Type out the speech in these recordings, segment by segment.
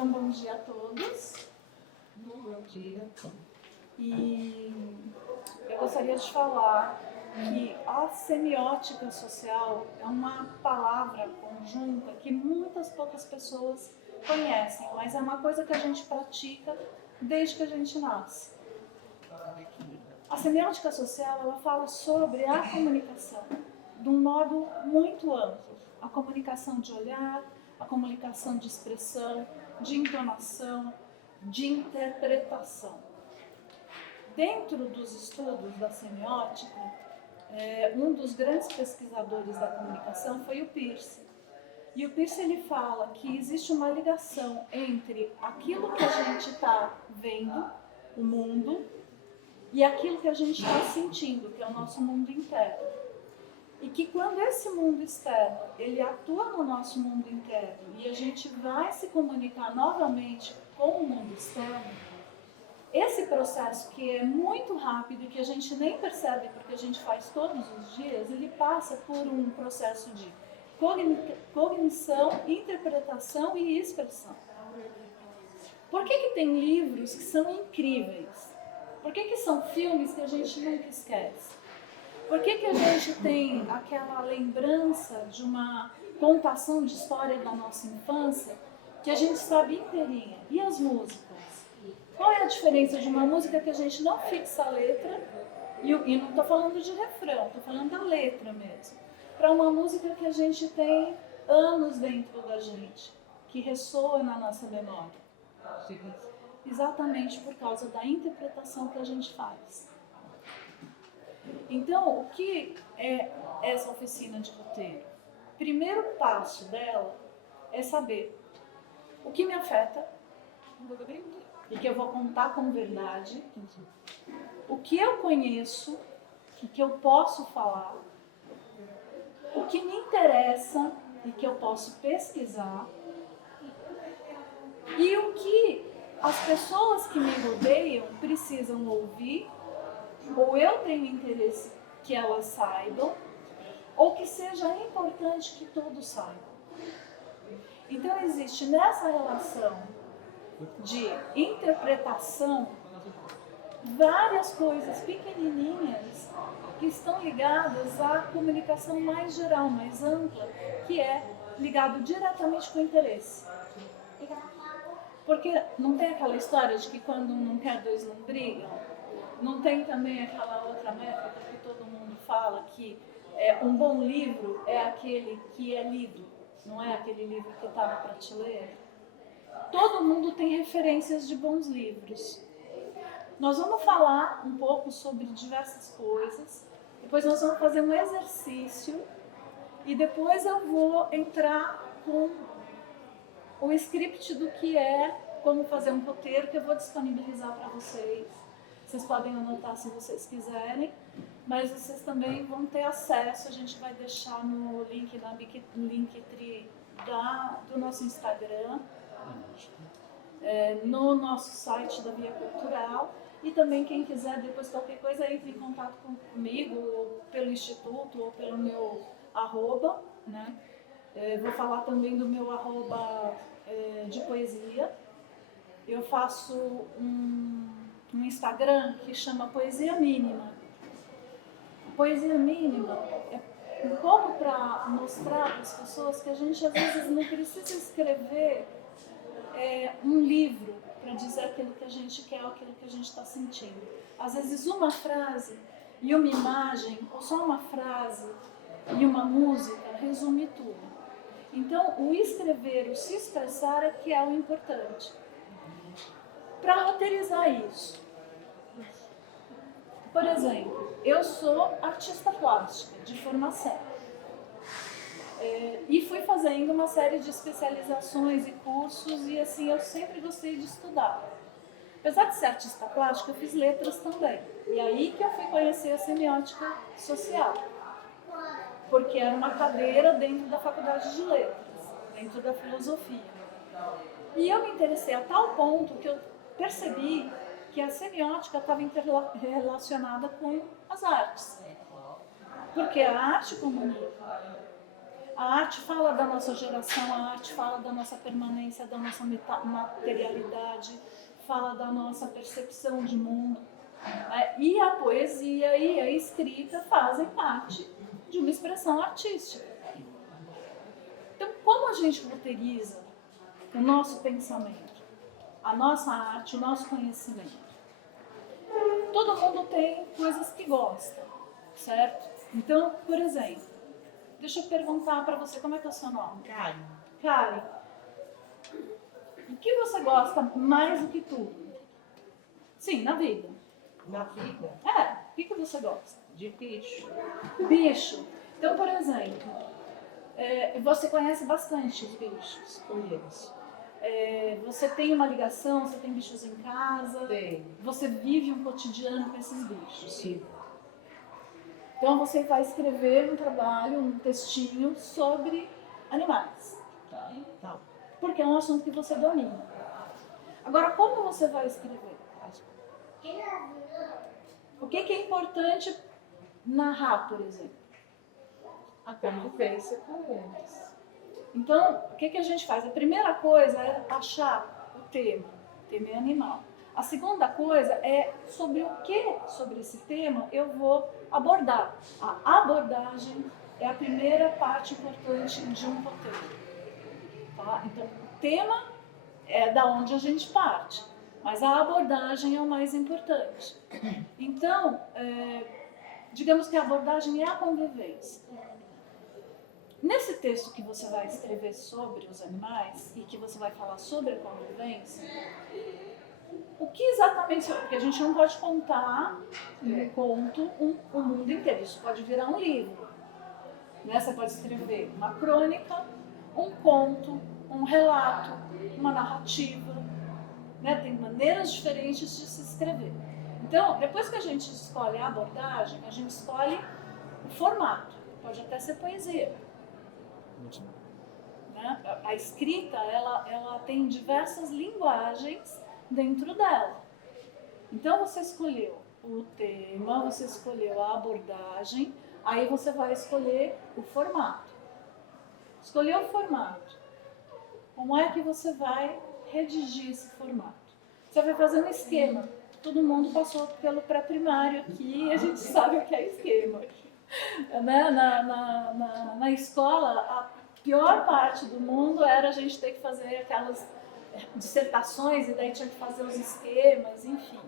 Então, bom dia a todos. Bom dia. E eu gostaria de falar que a semiótica social é uma palavra conjunta que muitas poucas pessoas conhecem, mas é uma coisa que a gente pratica desde que a gente nasce. A semiótica social, ela fala sobre a comunicação de um modo muito amplo. A comunicação de olhar, a comunicação de expressão, de entonação, de interpretação. Dentro dos estudos da semiótica, um dos grandes pesquisadores da comunicação foi o Peirce. E o Peirce ele fala que existe uma ligação entre aquilo que a gente está vendo, o mundo, e aquilo que a gente está sentindo, que é o nosso mundo interno. E que quando esse mundo externo, ele atua no nosso mundo interno e a gente vai se comunicar novamente com o mundo externo, esse processo que é muito rápido e que a gente nem percebe porque a gente faz todos os dias, ele passa por um processo de cognição, interpretação e expressão. Por que tem livros que são incríveis? Por que são filmes que a gente nunca esquece? Por que a gente tem aquela lembrança de uma contação de história da nossa infância que a gente sabe inteirinha? E as músicas? Qual é a diferença de uma música que a gente não fixa a letra, e não estou falando de refrão, estou falando da letra mesmo, para uma música que a gente tem anos dentro da gente, que ressoa na nossa memória? Exatamente por causa da interpretação que a gente faz. Então, o que é essa oficina de roteiro? O primeiro passo dela é saber o que me afeta e que eu vou contar com verdade, o que eu conheço e que eu posso falar, o que me interessa e que eu posso pesquisar, e o que as pessoas que me rodeiam precisam ouvir, ou eu tenho interesse que elas saibam, ou que seja importante que todos saibam. Então existe nessa relação de interpretação várias coisas pequenininhas que estão ligadas à comunicação mais geral, mais ampla, que é ligado diretamente com o interesse. Porque não tem aquela história de que quando um não quer, dois não brigam? Não tem também aquela outra métrica que todo mundo fala que um bom livro é aquele que é lido, não é aquele livro que está na prateleira? Todo mundo tem referências de bons livros. Nós vamos falar um pouco sobre diversas coisas, depois nós vamos fazer um exercício e depois eu vou entrar com o script do que é, como fazer um roteiro, que eu vou disponibilizar para vocês. Vocês podem anotar se vocês quiserem, mas vocês também vão ter acesso, a gente vai deixar no link na Linktree do nosso Instagram, no nosso site da Via Cultural, e também quem quiser depois qualquer coisa entre em contato comigo, ou pelo Instituto, ou pelo meu arroba, né? Vou falar também do meu arroba de poesia. Eu faço um Instagram que chama Poesia Mínima. Poesia Mínima é um pouco para mostrar para as pessoas que a gente às vezes não precisa escrever um livro para dizer aquilo que a gente quer ou aquilo que a gente está sentindo. Às vezes uma frase e uma imagem, ou só uma frase e uma música resume tudo. Então, o escrever, o se expressar é que é o importante. Para roteirizar isso, por exemplo, eu sou artista plástica de formação e fui fazendo uma série de especializações e cursos e assim eu sempre gostei de estudar. Apesar de ser artista plástica, eu fiz letras também. E aí que eu fui conhecer a semiótica social, porque era uma cadeira dentro da faculdade de letras, dentro da filosofia. E eu me interessei a tal ponto que eu percebi que a semiótica estava interrelacionada com as artes. Porque a arte comunica. A arte fala da nossa geração, a arte fala da nossa permanência, da nossa materialidade, fala da nossa percepção de mundo. E a poesia e a escrita fazem parte de uma expressão artística. Então, como a gente roteiriza o nosso pensamento, a nossa arte, o nosso conhecimento? Todo mundo tem coisas que gosta, certo? Então, por exemplo, deixa eu perguntar para você, como é que é o seu nome? Karen. Karen, o que você gosta mais do que tudo? Sim, na vida. Na vida? O que você gosta? De bicho. Bicho. Então, por exemplo, você conhece bastante os bichos. Conheço. Você tem uma ligação, você tem bichos em casa? Tenho. Você vive um cotidiano com esses bichos? Sim. Então você vai escrever um trabalho, um textinho sobre animais. Tá. Porque é um assunto que você domina. Agora, como você vai escrever? O que é importante narrar, por exemplo? A convivência com eles. Então, o que a gente faz? A primeira coisa é achar o tema. O tema é animal. A segunda coisa é sobre o que, sobre esse tema, eu vou abordar. A abordagem é a primeira parte importante de um roteiro. Tá? Então, o tema é da onde a gente parte, mas a abordagem é o mais importante. Então, digamos que a abordagem é a convivência. Nesse texto que você vai escrever sobre os animais e que você vai falar sobre a convivência, o que exatamente... Porque a gente não pode contar um conto, um mundo inteiro. Isso pode virar um livro. Né? Você pode escrever uma crônica, um conto, um relato, uma narrativa. Né? Tem maneiras diferentes de se escrever. Então, depois que a gente escolhe a abordagem, a gente escolhe o formato. Pode até ser poesia. Né? A escrita, ela tem diversas linguagens dentro dela. Então você escolheu o tema, você escolheu a abordagem, aí você vai escolher o formato. Escolheu o formato. Como é que você vai redigir esse formato? Você vai fazer um esquema. Todo mundo passou pelo pré-primário aqui e a gente sabe o que é esquema. Né? Na escola, a pior parte do mundo era a gente ter que fazer aquelas dissertações e daí tinha que fazer os esquemas, enfim.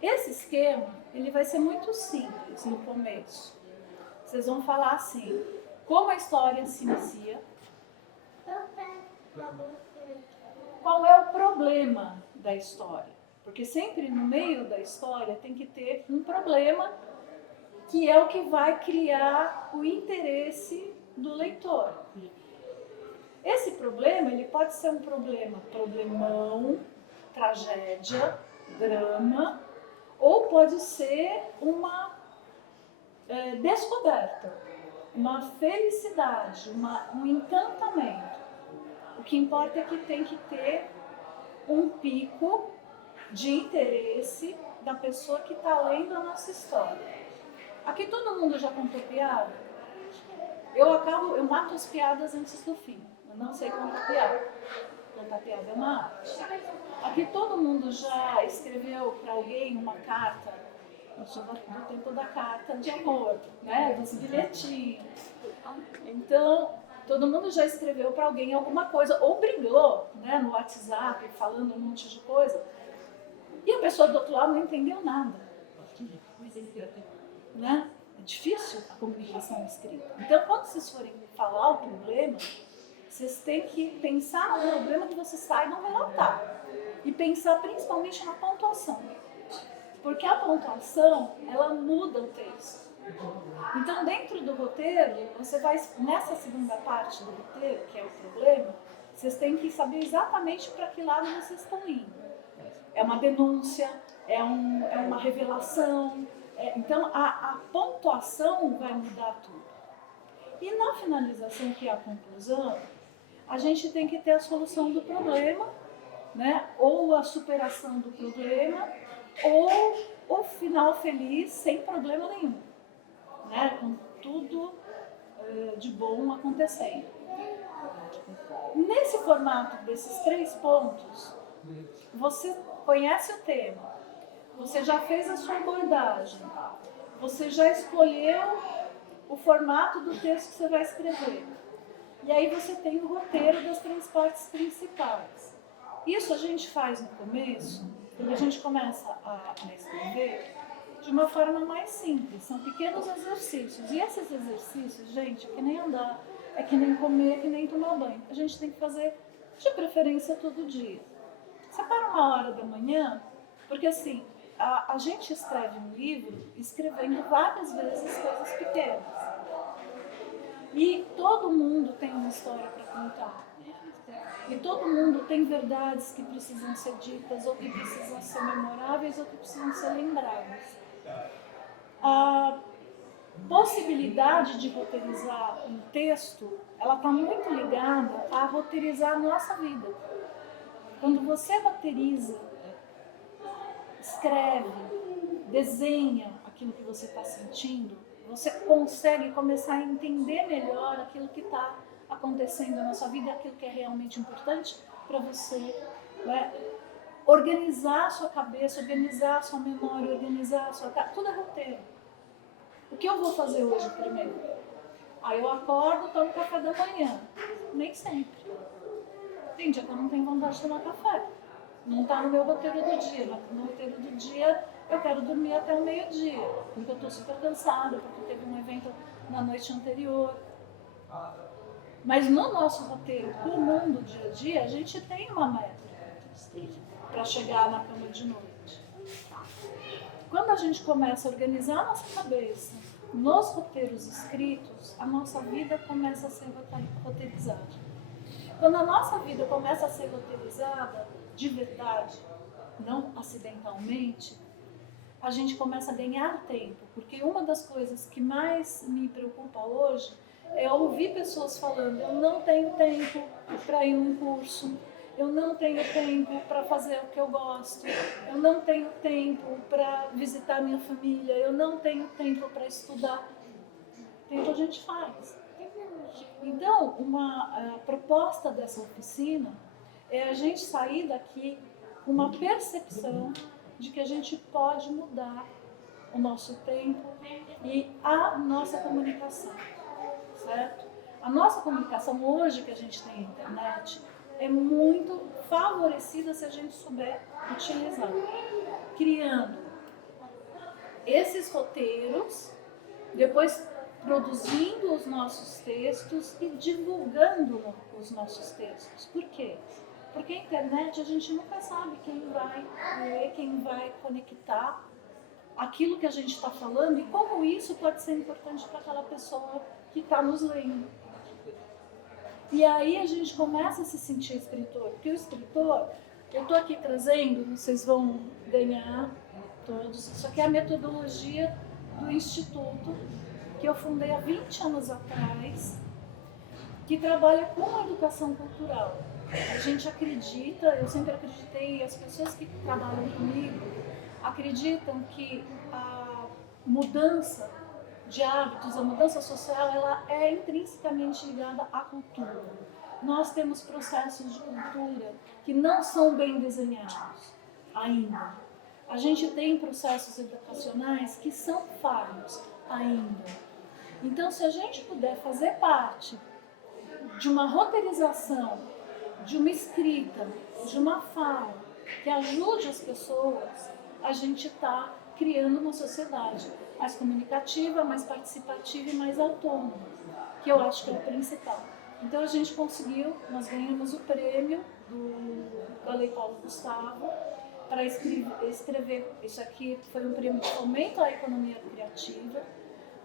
Esse esquema, ele vai ser muito simples no começo. Vocês vão falar assim, como a história se inicia, qual é o problema da história, porque sempre no meio da história tem que ter um problema que é o que vai criar o interesse do leitor. Esse problema, ele pode ser um problemão, tragédia, drama, ou pode ser uma descoberta, uma felicidade, um encantamento. O que importa é que tem que ter um pico de interesse da pessoa que está lendo a nossa história. Aqui todo mundo já contou piada? Eu mato as piadas antes do fim. Eu não sei contar piada. Contar piada é uma arte. Aqui todo mundo já escreveu para alguém uma carta. Eu sou do tempo da carta de amor, né? Dos bilhetinhos. Então, todo mundo já escreveu para alguém alguma coisa, ou brigou, né, no WhatsApp, falando um monte de coisa. E a pessoa do outro lado não entendeu nada. Né? É difícil a comunicação escrita. Então, quando vocês forem falar o problema, vocês têm que pensar no problema que vocês saibam relatar. E pensar principalmente na pontuação. Porque a pontuação, ela muda o texto. Então, dentro do roteiro, você vai, nessa segunda parte do roteiro, que é o problema, vocês têm que saber exatamente para que lado vocês estão indo. É uma denúncia, é uma revelação. Então, a pontuação vai mudar tudo. E na finalização, que é a conclusão, a gente tem que ter a solução do problema, né? Ou a superação do problema, ou o final feliz sem problema nenhum. Né? Com tudo de bom acontecendo. Nesse formato desses 3 pontos, você conhece o tema, você já fez a sua abordagem, você já escolheu o formato do texto que você vai escrever. E aí você tem o roteiro das 3 partes principais. Isso a gente faz no começo, quando a gente começa a escrever, de uma forma mais simples. São pequenos exercícios. E esses exercícios, gente, é que nem andar, é que nem comer, é que nem tomar banho. A gente tem que fazer, de preferência, todo dia. Separa uma hora da manhã, porque assim, a gente escreve um livro escrevendo várias vezes coisas pequenas. E todo mundo tem uma história para contar. E todo mundo tem verdades que precisam ser ditas, ou que precisam ser memoráveis, ou que precisam ser lembradas. A possibilidade de roteirizar um texto, ela está muito ligada a roteirizar a nossa vida. Quando você roteiriza, escreve, desenha aquilo que você está sentindo, você consegue começar a entender melhor aquilo que está acontecendo na sua vida, aquilo que é realmente importante para você, né? Organizar a sua cabeça, organizar a sua memória, organizar a sua... Tudo é roteiro. O que eu vou fazer hoje primeiro? Aí eu acordo, tomo café da manhã. Nem sempre. Tem dia que eu não tenho vontade de tomar café. Não está no meu roteiro do dia. No roteiro do dia eu quero dormir até o meio-dia, porque eu estou super cansada, porque teve um evento na noite anterior. Mas no nosso roteiro comum do dia a dia, a gente tem uma meta para chegar na cama de noite. Quando a gente começa a organizar a nossa cabeça nos roteiros escritos, a nossa vida começa a ser roteirizada. Quando a nossa vida começa a ser roteirizada de verdade, não acidentalmente, a gente começa a ganhar tempo. Porque uma das coisas que mais me preocupa hoje é ouvir pessoas falando: eu não tenho tempo para ir num curso, eu não tenho tempo para fazer o que eu gosto, eu não tenho tempo para visitar minha família, eu não tenho tempo para estudar. Tempo a gente faz. Então, a proposta dessa oficina é a gente sair daqui com uma percepção de que a gente pode mudar o nosso tempo e a nossa comunicação, certo? A nossa comunicação hoje que a gente tem na internet é muito favorecida se a gente souber utilizar, criando esses roteiros, depois produzindo os nossos textos e divulgando os nossos textos. Por quê? Porque a internet a gente nunca sabe quem vai ler, quem vai conectar aquilo que a gente está falando e como isso pode ser importante para aquela pessoa que está nos lendo. E aí a gente começa a se sentir escritor, porque o escritor, eu estou aqui trazendo, vocês vão ganhar todos, isso aqui é a metodologia do Instituto, que eu fundei há 20 anos atrás, que trabalha com a educação cultural. A gente acredita, eu sempre acreditei, as pessoas que trabalham comigo acreditam que a mudança de hábitos, a mudança social, ela é intrinsecamente ligada à cultura. Nós temos processos de cultura que não são bem desenhados ainda. A gente tem processos educacionais que são falhos ainda. Então, se a gente puder fazer parte de uma roteirização, de uma escrita, de uma fala que ajude as pessoas, a gente está criando uma sociedade mais comunicativa, mais participativa e mais autônoma, que eu acho que é o principal. Então a gente conseguiu, nós ganhamos o prêmio da Lei Paulo Gustavo para escrever, isso aqui foi um prêmio de fomento à economia criativa,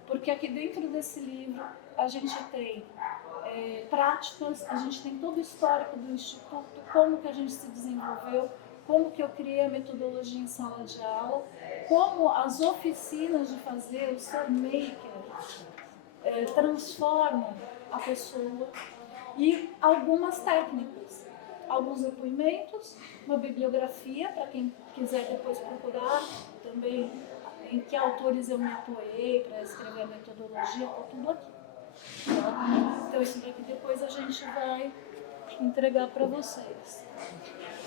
porque aqui dentro desse livro a gente tem práticas, a gente tem todo o histórico do Instituto, como que a gente se desenvolveu, como que eu criei a metodologia em sala de aula, como as oficinas de fazer o ser maker transformam a pessoa e algumas técnicas, alguns depoimentos, uma bibliografia para quem quiser depois procurar também em que autores eu me apoiei para escrever a metodologia, está tudo aqui. Então isso daqui depois a gente vai entregar para vocês.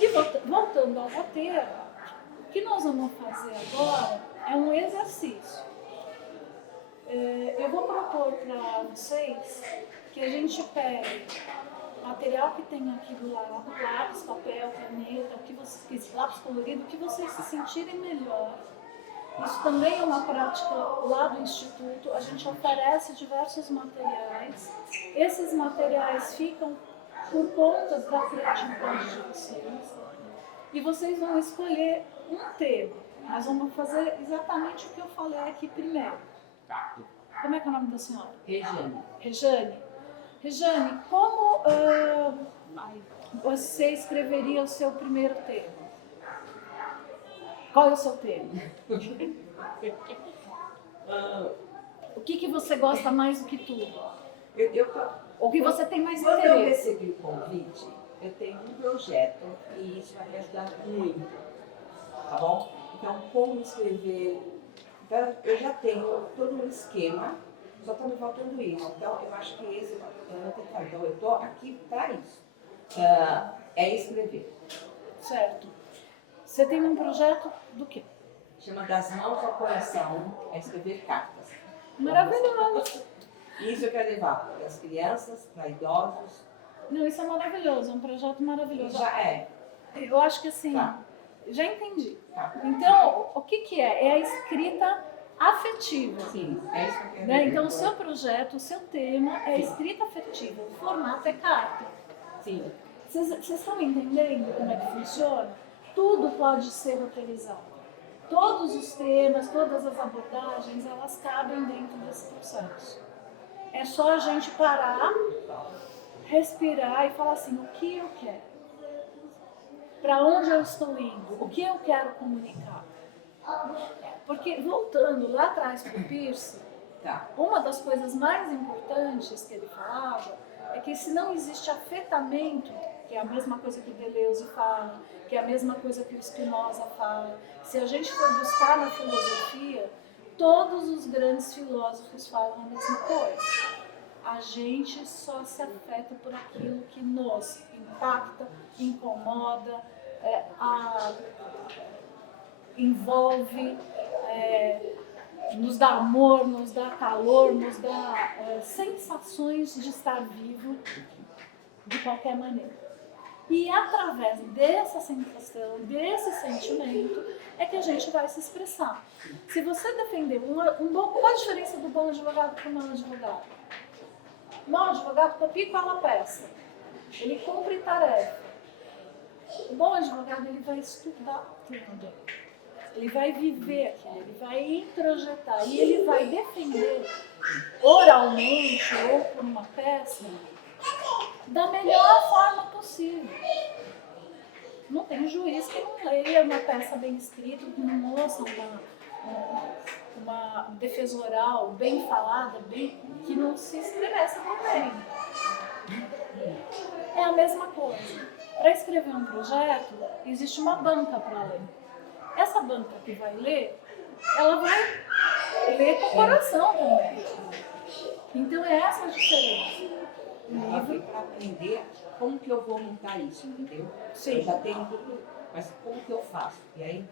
E voltando ao roteiro, o que nós vamos fazer agora é um exercício. Eu vou propor para vocês que a gente pegue o material que tem aqui do lado, lápis, papel, caneta, o que vocês, lápis colorido, o que vocês se sentirem melhor. Isso também é uma prática lá do Instituto. A gente oferece diversos materiais. Esses materiais ficam por conta da criatividade de vocês. E vocês vão escolher um tema. Nós vamos fazer exatamente o que eu falei aqui primeiro. Como é que é o nome da senhora? Rejane. Rejane. Rejane, como você escreveria o seu primeiro tema? Qual é o seu tema? O que você gosta mais do que tudo? O que você tem mais Quando eu interesse? recebi o convite, eu tenho um projeto e isso vai me ajudar muito, tá bom? Então, como escrever... Então, eu já tenho todo um esquema, só está me faltando isso. Então, eu acho que esse eu vou tentar. Então, eu estou aqui para isso. É escrever. Certo. Você tem um projeto do quê? Chama Das Mãos ao Coração, é escrever cartas. Maravilhoso. Isso eu quero levar para as crianças, para idosos. Não, isso é maravilhoso, é um projeto maravilhoso. Já é. Eu acho que assim, Tá. já entendi. Tá. Então, o que é? É a escrita afetiva. Sim, é isso que eu quero Né? ver. Então, o seu projeto, o seu tema é escrita afetiva. O formato é carta. Sim. Vocês estão entendendo como é que funciona? Tudo pode ser roteirizado. Todos os temas, todas as abordagens, elas cabem dentro desse processo. É só a gente parar, respirar e falar assim, o que eu quero? Para onde eu estou indo? O que eu quero comunicar? Porque, voltando lá atrás para o Peirce, Tá. uma das coisas mais importantes que ele falava é que se não existe afetamento, que é a mesma coisa que Deleuze fala, que é a mesma coisa que o Spinoza fala, se a gente for buscar na filosofia, todos os grandes filósofos falam a mesma coisa. A gente só se afeta por aquilo que nos impacta, incomoda, envolve, nos dá amor, nos dá calor, nos dá sensações de estar vivo de qualquer maneira. E através dessa sensação, desse sentimento, é que a gente vai se expressar. Se você defender qual a diferença do bom advogado para o mau advogado? O mau advogado copia e cola a peça. Ele cumpre tarefa. O bom advogado, ele vai estudar tudo. Ele vai viver aquilo, ele vai introjetar e ele vai defender oralmente ou por uma peça da melhor forma possível. Não tem juiz que não leia uma peça bem escrita, que não ouça uma defesa oral bem falada, que não se estremece também. É a mesma coisa. Para escrever um projeto, existe uma banca para ler. Essa banca que vai ler, ela vai ler com o coração também. Então é essa a diferença. Para aprender como que eu vou montar isso, entendeu? Sim. Eu já tenho tudo, mas como que eu faço? E aí,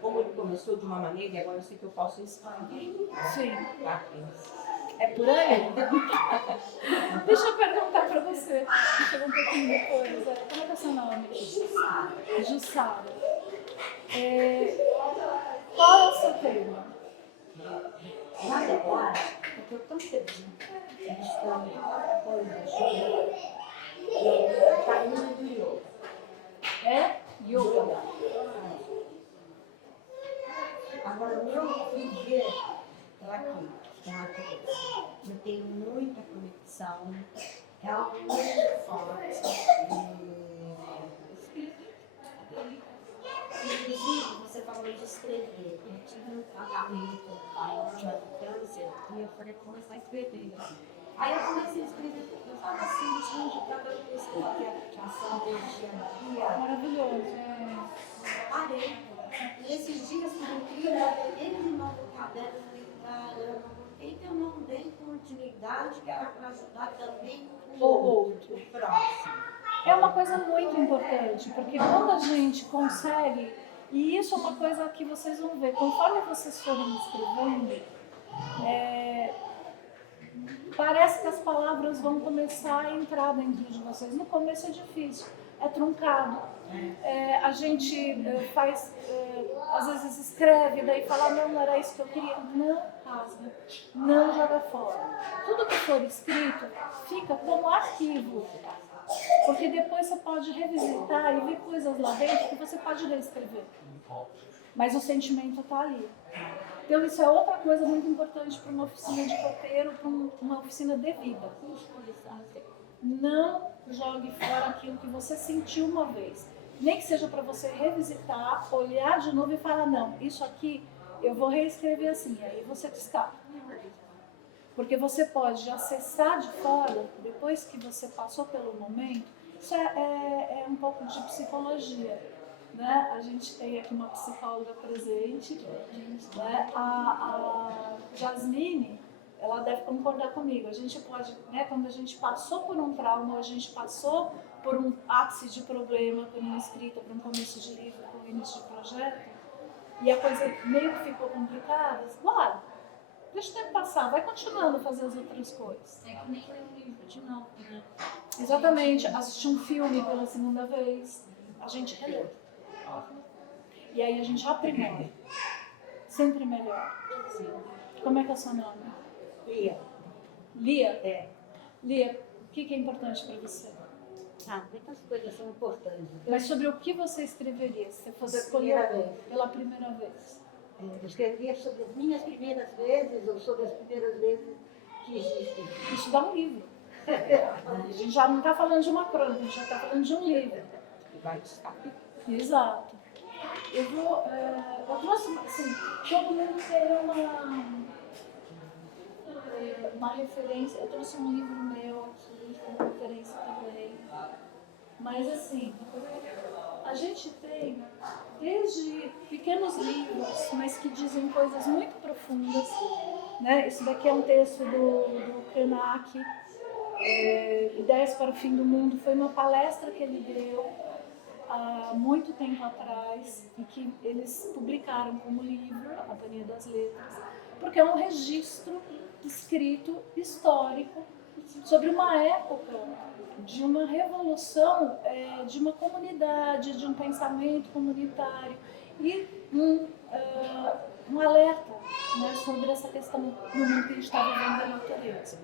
como ele começou de uma maneira, e agora eu sei que eu posso expandir. Sim. Tá? É por aí. Deixa eu perguntar para você. Chegou um pouquinho depois. Como é que é o seu nome? Jussara. Qual é o seu tema? Na verdade, eu estou tão feliz de estar hoje caindo do yoga. É yoga. Agora, o meu viver está aqui, tá? Eu tenho muita conexão, é algo muito forte. Inclusive, você falou de escrever. Eu tive um tratamento de câncer e eu falei, começar a escrever. Aí eu comecei a escrever, eu estava sentindo cada vez que eu quero ação do dia a dia. Maravilhoso. Parei. E esses dias, por incrível, eu peguei de novo o caderno e falei, caramba, por que eu não dei continuidade fantástica para ajudar também O outro. o próximo. É uma coisa muito importante, porque quando a gente consegue, e isso é uma coisa que vocês vão ver, conforme vocês forem escrevendo, parece que as palavras vão começar a entrar dentro de vocês. No começo é difícil, é truncado. A gente às vezes escreve, daí fala, não era isso que eu queria. Não rasga, não joga fora. Tudo que for escrito fica como arquivo. Porque depois você pode revisitar e ver coisas lá dentro que você pode reescrever. Mas o sentimento está ali. Então isso é outra coisa muito importante para uma oficina de roteiro, para uma oficina de vida. Não jogue fora aquilo que você sentiu uma vez. Nem que seja para você revisitar, olhar de novo e falar, não, isso aqui eu vou reescrever assim. Aí você descarta. Porque você pode acessar de fora, depois que você passou pelo momento, isso é um pouco de psicologia. Né? A gente tem aqui uma psicóloga presente, né? A Jasmine, ela deve concordar comigo. A gente pode, né, quando a gente passou por um trauma, a gente passou por um ápice de problema, por uma escrita, por um começo de livro, por um início de projeto, e a coisa meio que ficou complicada, claro, deixa o tempo passar, vai continuando a fazer as outras coisas. É que nem ler um livro de novo, né? Exatamente, assistir um filme pela segunda vez, a gente relê. E aí a gente aprimora. Sempre melhor. Sim. Como é que é o seu nome? Lia. Lia? É. Lia, o que é importante para você? Muitas coisas são importantes. Mas sobre o que você escreveria se você fosse Pela escolher primeira vez. pela primeira vez? Eu escrevia sobre as minhas primeiras vezes ou sobre as primeiras vezes que existem. Isso dá um livro. A gente já não está falando de uma crônica, a gente já está falando de um livro. Vai destacar. Exato. Eu trouxe, assim, todo mundo tem uma referência. Eu trouxe um livro meu aqui, como referência também. Mas, assim, a gente tem desde pequenos livros, mas que dizem coisas muito profundas. Né? Isso daqui é um texto do Krenak, Ideias para o Fim do Mundo. Foi uma palestra que ele deu há muito tempo atrás e que eles publicaram como livro, a Companhia das Letras, porque é um registro escrito histórico sobre uma época de uma revolução, de uma comunidade, de um pensamento comunitário e um alerta, né, sobre essa questão no mundo que a gente está vivendo da natureza.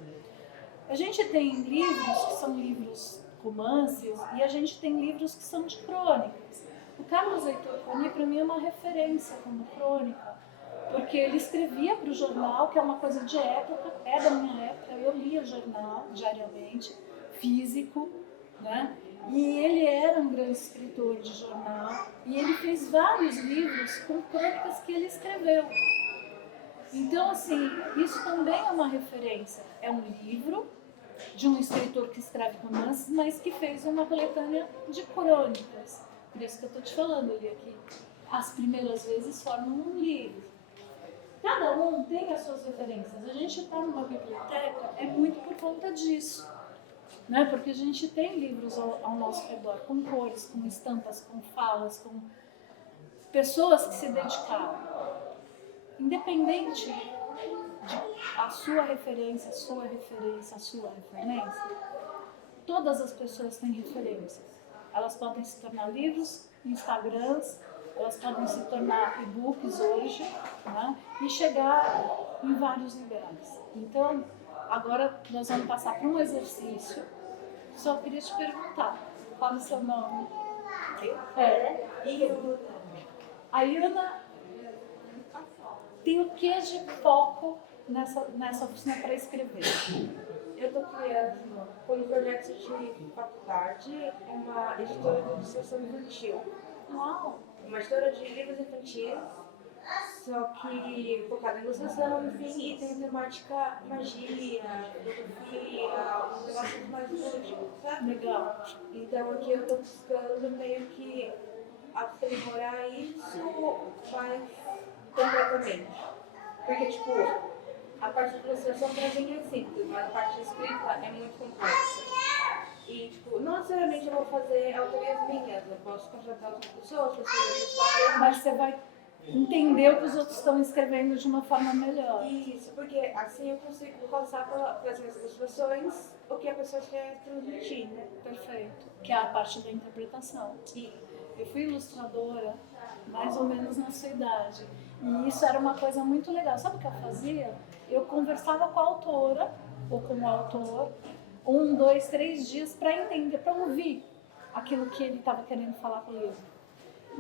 A gente tem livros que são livros romances e a gente tem livros que são de crônicas. O Carlos Heitor Coni, para mim, é uma referência como crônica, porque ele escrevia para o jornal, que é uma coisa de época, é da minha época, eu lia jornal diariamente, físico, né? E ele era um grande escritor de jornal e ele fez vários livros com crônicas que ele escreveu. Então, assim, isso também é uma referência. É um livro de um escritor que escreve romances, mas que fez uma coletânea de crônicas. Por isso que eu estou te falando ali aqui. As primeiras vezes formam um livro. Cada um tem as suas referências. A gente está numa biblioteca é muito por conta disso. Né? Porque a gente tem livros ao nosso redor, com cores, com estampas, com falas, com pessoas que se dedicaram. Independente a sua referência, todas as pessoas têm referências. Elas podem se tornar livros, Instagrams, elas podem se tornar e-books hoje, né? E chegar em vários lugares. Então, agora nós vamos passar por um exercício. Só queria te perguntar, qual é o seu nome? A Iuna tem o que de foco nessa oficina para escrever? Eu estou criando, foi um projeto de faculdade, uma editora de ilustração infantil. Uau! Uma editora de livros infantis, só que focada em ilustração, enfim, e tem temática magia, filosofia, um negócio mais lúdico, sabe? Legal. Então aqui eu estou buscando meio que aprimorar isso mais completamente. Porque, tipo, a parte de ilustração pra mim é simples, mas a parte de escrita é muito complexa. E, tipo, não necessariamente eu vou fazer autorias minhas, eu posso contratar outras pessoas, Mas você vai entender o que os outros estão escrevendo de uma forma melhor. Isso, porque assim eu consigo passar pelas minhas ilustrações o que a pessoa quer transmitir, né? Perfeito. Que é a parte da interpretação. E Eu fui ilustradora mais ou menos na sua idade. E isso era uma coisa muito legal. Sabe o que eu fazia? Eu conversava com a autora ou com o autor 1, 2, 3 dias para entender, para ouvir aquilo que ele estava querendo falar comigo.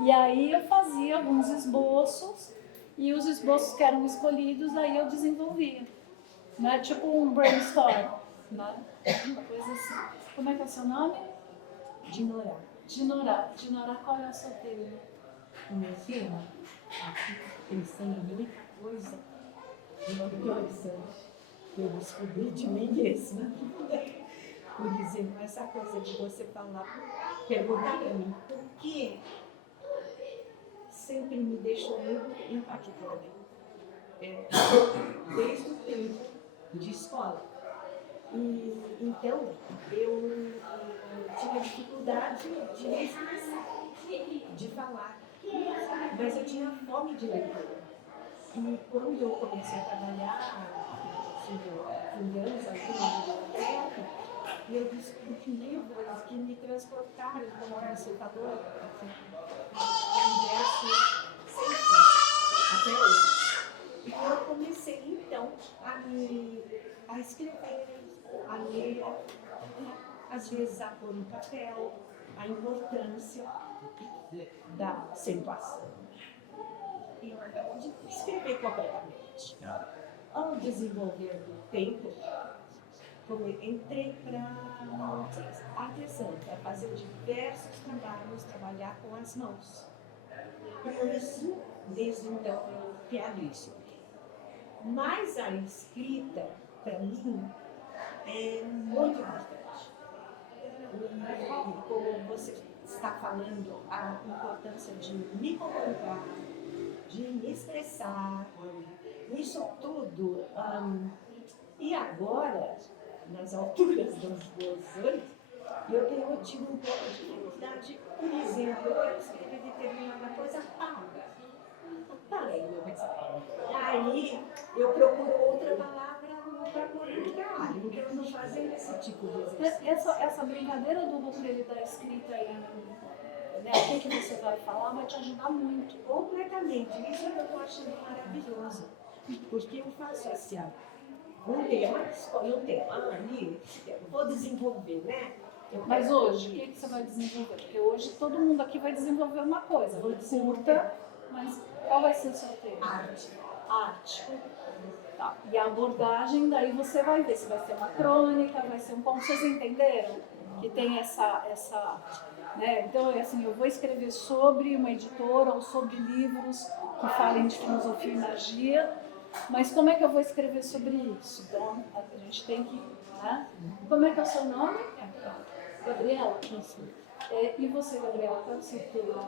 E aí eu fazia alguns esboços e os esboços que eram escolhidos aí eu desenvolvia. Né? Tipo um brainstorm, né? Uma coisa assim. Como é que é o seu nome? Dinorá. Dinorá. Dinorá, qual é o seu tema? O meu filho, aqui pensando em muita coisa, uma coisa que eu descobri de mim mesma. Por exemplo, essa coisa de você falar, perguntar para mim, por que sempre me deixou muito impactada. Desde o tempo de escola. E, então, eu tinha dificuldade de me expressar, de falar, mas eu tinha fome de leitura. E quando eu comecei a trabalhar, fim de anos, aqui na biblioteca, eu descobri livros que me transportaram como recitadora, um universo sempre, até hoje. E eu comecei, então, a escrever, a ler, às vezes a pôr no papel a importância da acentuação. E de escrever completamente. Ao desenvolver do tempo, entrei para artesã, para fazer diversos trabalhos, trabalhar com as mãos. Por isso, desde então, eu quero isso. Mas a escrita, para mim, é muito importante. E como você está falando, a importância de me comunicar, de me expressar, isso tudo. E agora, nas alturas dos meus anos, eu tenho tido um pouco de dificuldade. Por exemplo, eu quero escrever determinada coisa, parei meu pensamento. Aí eu procuro outra palavra para comunicar. Então eu estou fazendo esse tipo de exercício. Essa brincadeira do roteiro da escrita aí, né, o que você vai falar, vai te ajudar muito. Completamente. Isso eu estou achando maravilhoso. Porque eu faço assim, um tema, escolhe um tema, ali, vou desenvolver, né? Mas hoje, o que você vai desenvolver? Porque hoje todo mundo aqui vai desenvolver uma coisa, curta, mas qual vai ser o seu tema? Arte. Tá. E a abordagem, daí você vai ver se vai ser uma crônica, vai ser um conto. Vocês entenderam? Que tem essa né? Então, assim, eu vou escrever sobre uma editora ou sobre livros que falem de filosofia e magia, mas como é que eu vou escrever sobre isso? Então, a gente tem que... Né? Como é que é o seu nome? Gabriela? E você, Gabriela, qual é o seu tema?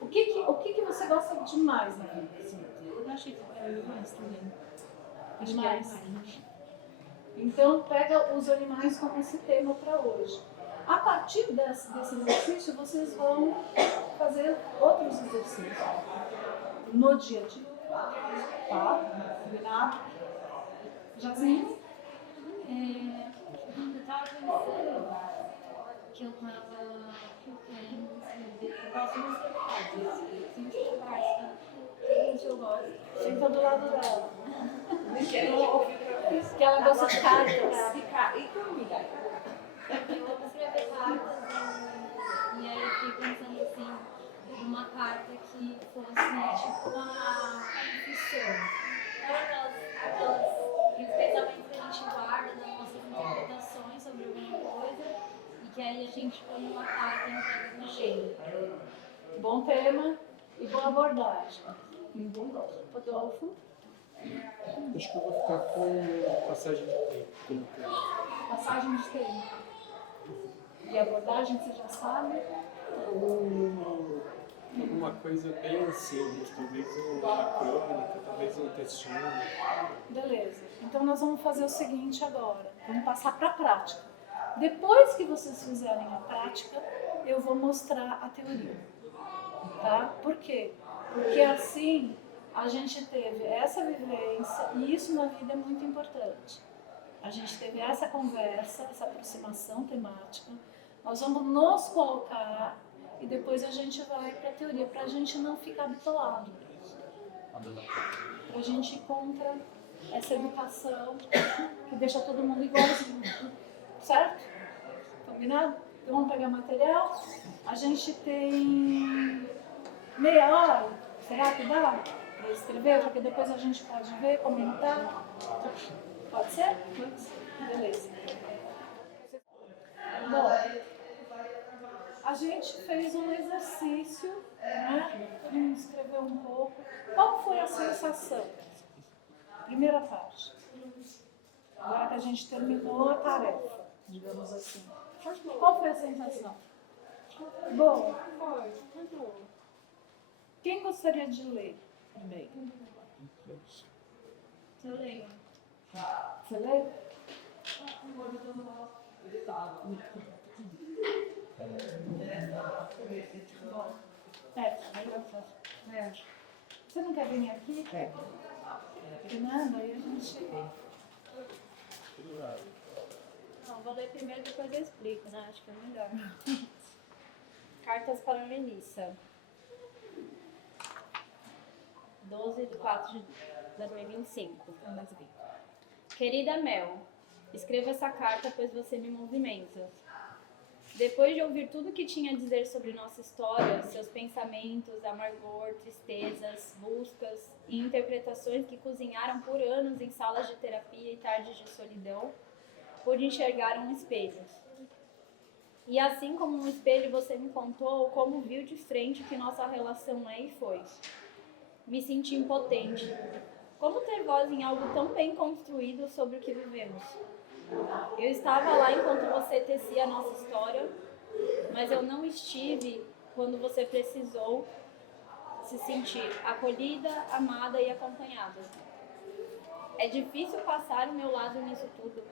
O que você gosta demais na vida? Eu achei que era animais também. Animais. Então, pega os animais como esse tema para hoje. A partir desse exercício, vocês vão fazer outros exercícios no dia a dia. Tá? Combinado? Jazinho? Eu estava pensando que eu gosto muito de rádio, sempre conversa, gente eu gosto. Senta do lado dela. Que ela gosta de cartas. E comida? Eu vou escrever cartas e aí eu fiquei pensando assim, uma carta que fosse tipo uma confissão. Aqueles pensamentos que a gente guarda das nossas interpretações sobre alguma coisa e que aí a gente põe uma carta e entrega no jeito. Bom tema e boa abordagem. Rodolfo? Acho que eu vou ficar com passagem de tempo. Passagem de tempo. E abordagem, você já sabe? Alguma coisa bem simples, talvez uma crônica, talvez fazer um textinho. Beleza. Então nós vamos fazer o seguinte agora. Vamos passar para a prática. Depois que vocês fizerem a prática, eu vou mostrar a teoria. Tá? Por quê? Porque assim a gente teve essa vivência, e isso na vida é muito importante. A gente teve essa conversa, essa aproximação temática. Nós vamos nos colocar e depois a gente vai para a teoria, para a gente não ficar bitolado. Para a gente ir contra essa educação que deixa todo mundo igualzinho. Certo? Combinado? Então vamos pegar material. A gente tem meia hora. Será que dá para escrever? Porque depois a gente pode ver, comentar. Pode ser? Beleza. Bom, a gente fez um exercício, né? Todo mundo escreveu um pouco. Qual foi a sensação? Primeira parte. Agora que a gente terminou a tarefa, digamos assim. Qual foi a sensação? Boa. Quem gostaria de ler primeiro? Eu leio. Você lê? Bom. Você não quer vir aqui? Fernanda, aí a gente... Não, vou ler primeiro, depois eu explico, né? Acho que é melhor. Cartas para a Melissa. 12/4/2025. Querida Mel, escreva essa carta, pois você me movimenta. Depois de ouvir tudo que tinha a dizer sobre nossa história, seus pensamentos, amargor, tristezas, buscas e interpretações que cozinharam por anos em salas de terapia e tardes de solidão, pude enxergar um espelho. E assim como um espelho, você me contou como viu de frente que nossa relação é e foi. Me senti impotente. Como ter voz em algo tão bem construído sobre o que vivemos? Eu estava lá enquanto você tecia a nossa história, mas eu não estive quando você precisou se sentir acolhida, amada e acompanhada. É difícil passar o meu lado nisso tudo,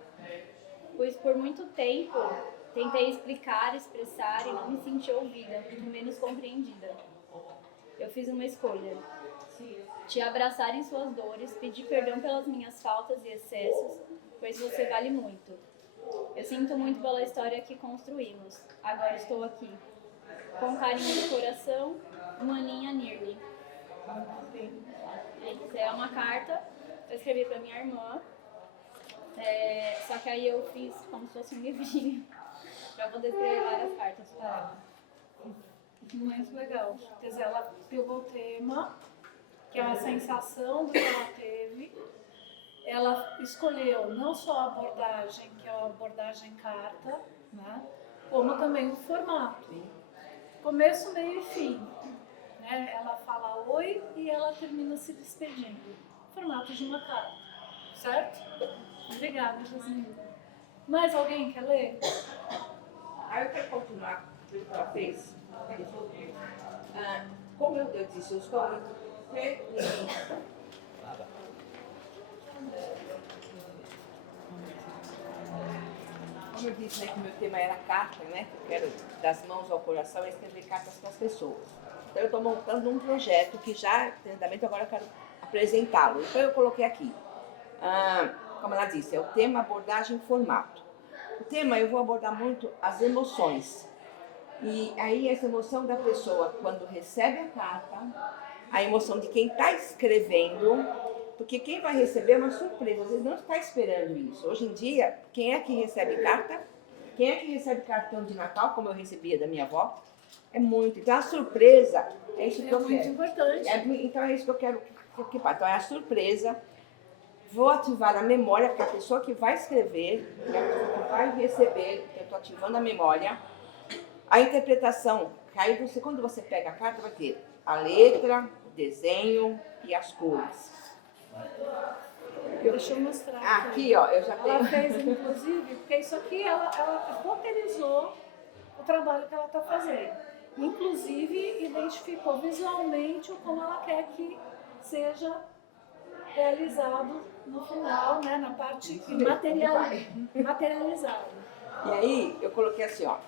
pois por muito tempo tentei explicar, expressar e não me senti ouvida, muito menos compreendida. Eu fiz uma escolha. Te abraçar em suas dores, pedir perdão pelas minhas faltas e excessos, pois você vale muito. Eu sinto muito pela história que construímos. Agora estou aqui. Com carinho de coração, Maninha Nirli. Essa é uma carta que eu escrevi para minha irmã. Só que aí eu fiz como se fosse um livrinho para poder escrever várias cartas para ela. Muito legal. Quer dizer, ela pegou o tema, que é uma sensação do que ela teve. Ela escolheu não só a abordagem, que é a abordagem carta, né, como também o formato. Começo, meio e fim. Né? Ela fala oi e ela termina se despedindo. Formato de uma carta. Certo? Obrigada, Jasmine. Mais alguém quer ler? Aí eu quero continuar com o que ela fez. Como eu disse, eu estou como eu disse, né, que o meu tema era carta, né? Eu quero das mãos ao coração escrever cartas para as pessoas. Então eu estou montando um projeto que já, treinamento, agora eu quero apresentá-lo. Então eu coloquei aqui, como ela disse, é o tema abordagem formato. O tema eu vou abordar muito as emoções. E aí essa emoção da pessoa quando recebe a carta, a emoção de quem está escrevendo, porque quem vai receber é uma surpresa, às vezes não está esperando isso. Hoje em dia, quem é que recebe carta? Quem é que recebe cartão de Natal, como eu recebia da minha avó? É muito. Então a surpresa é isso que eu quero. É muito importante. Então é isso que eu quero que faça. Então é a surpresa. Vou ativar a memória, porque a pessoa que vai escrever, a pessoa que vai receber, eu estou ativando a memória. A interpretação, que aí você, quando você pega a carta, vai ter a letra, o desenho e as cores. Deixa eu mostrar. Aqui, ó, eu já tenho. Ela fez, inclusive, porque isso aqui ela roteirizou o trabalho que ela está fazendo. Inclusive, identificou visualmente como ela quer que seja realizado no final, né, na parte materializada. E aí eu coloquei assim, ó,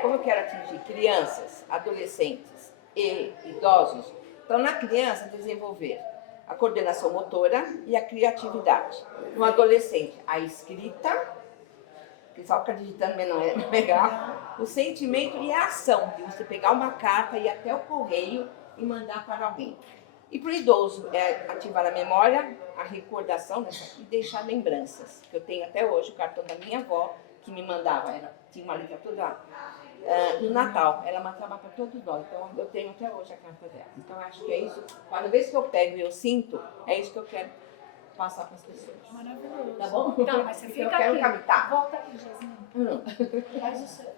como eu quero atingir crianças, adolescentes e idosos, então na criança desenvolver a coordenação motora e a criatividade. No adolescente, a escrita, que só fica digitando também não é legal, o sentimento e a ação, de você pegar uma carta e ir até o correio e mandar para alguém. E para o idoso, é ativar a memória, a recordação, né, e deixar lembranças. Que eu tenho até hoje o cartão da minha avó, que me mandava, tinha uma letra toda lá, no Natal. Ela mandava para todos nós, então eu tenho até hoje a carta dela. Então acho que é isso, cada vez que eu pego e eu sinto, é isso que eu quero passar para as pessoas. Maravilhoso. Tá bom? Tá, mas você Então, fica eu quero aqui. captar. Volta aqui, Jasmine. Faz o seu.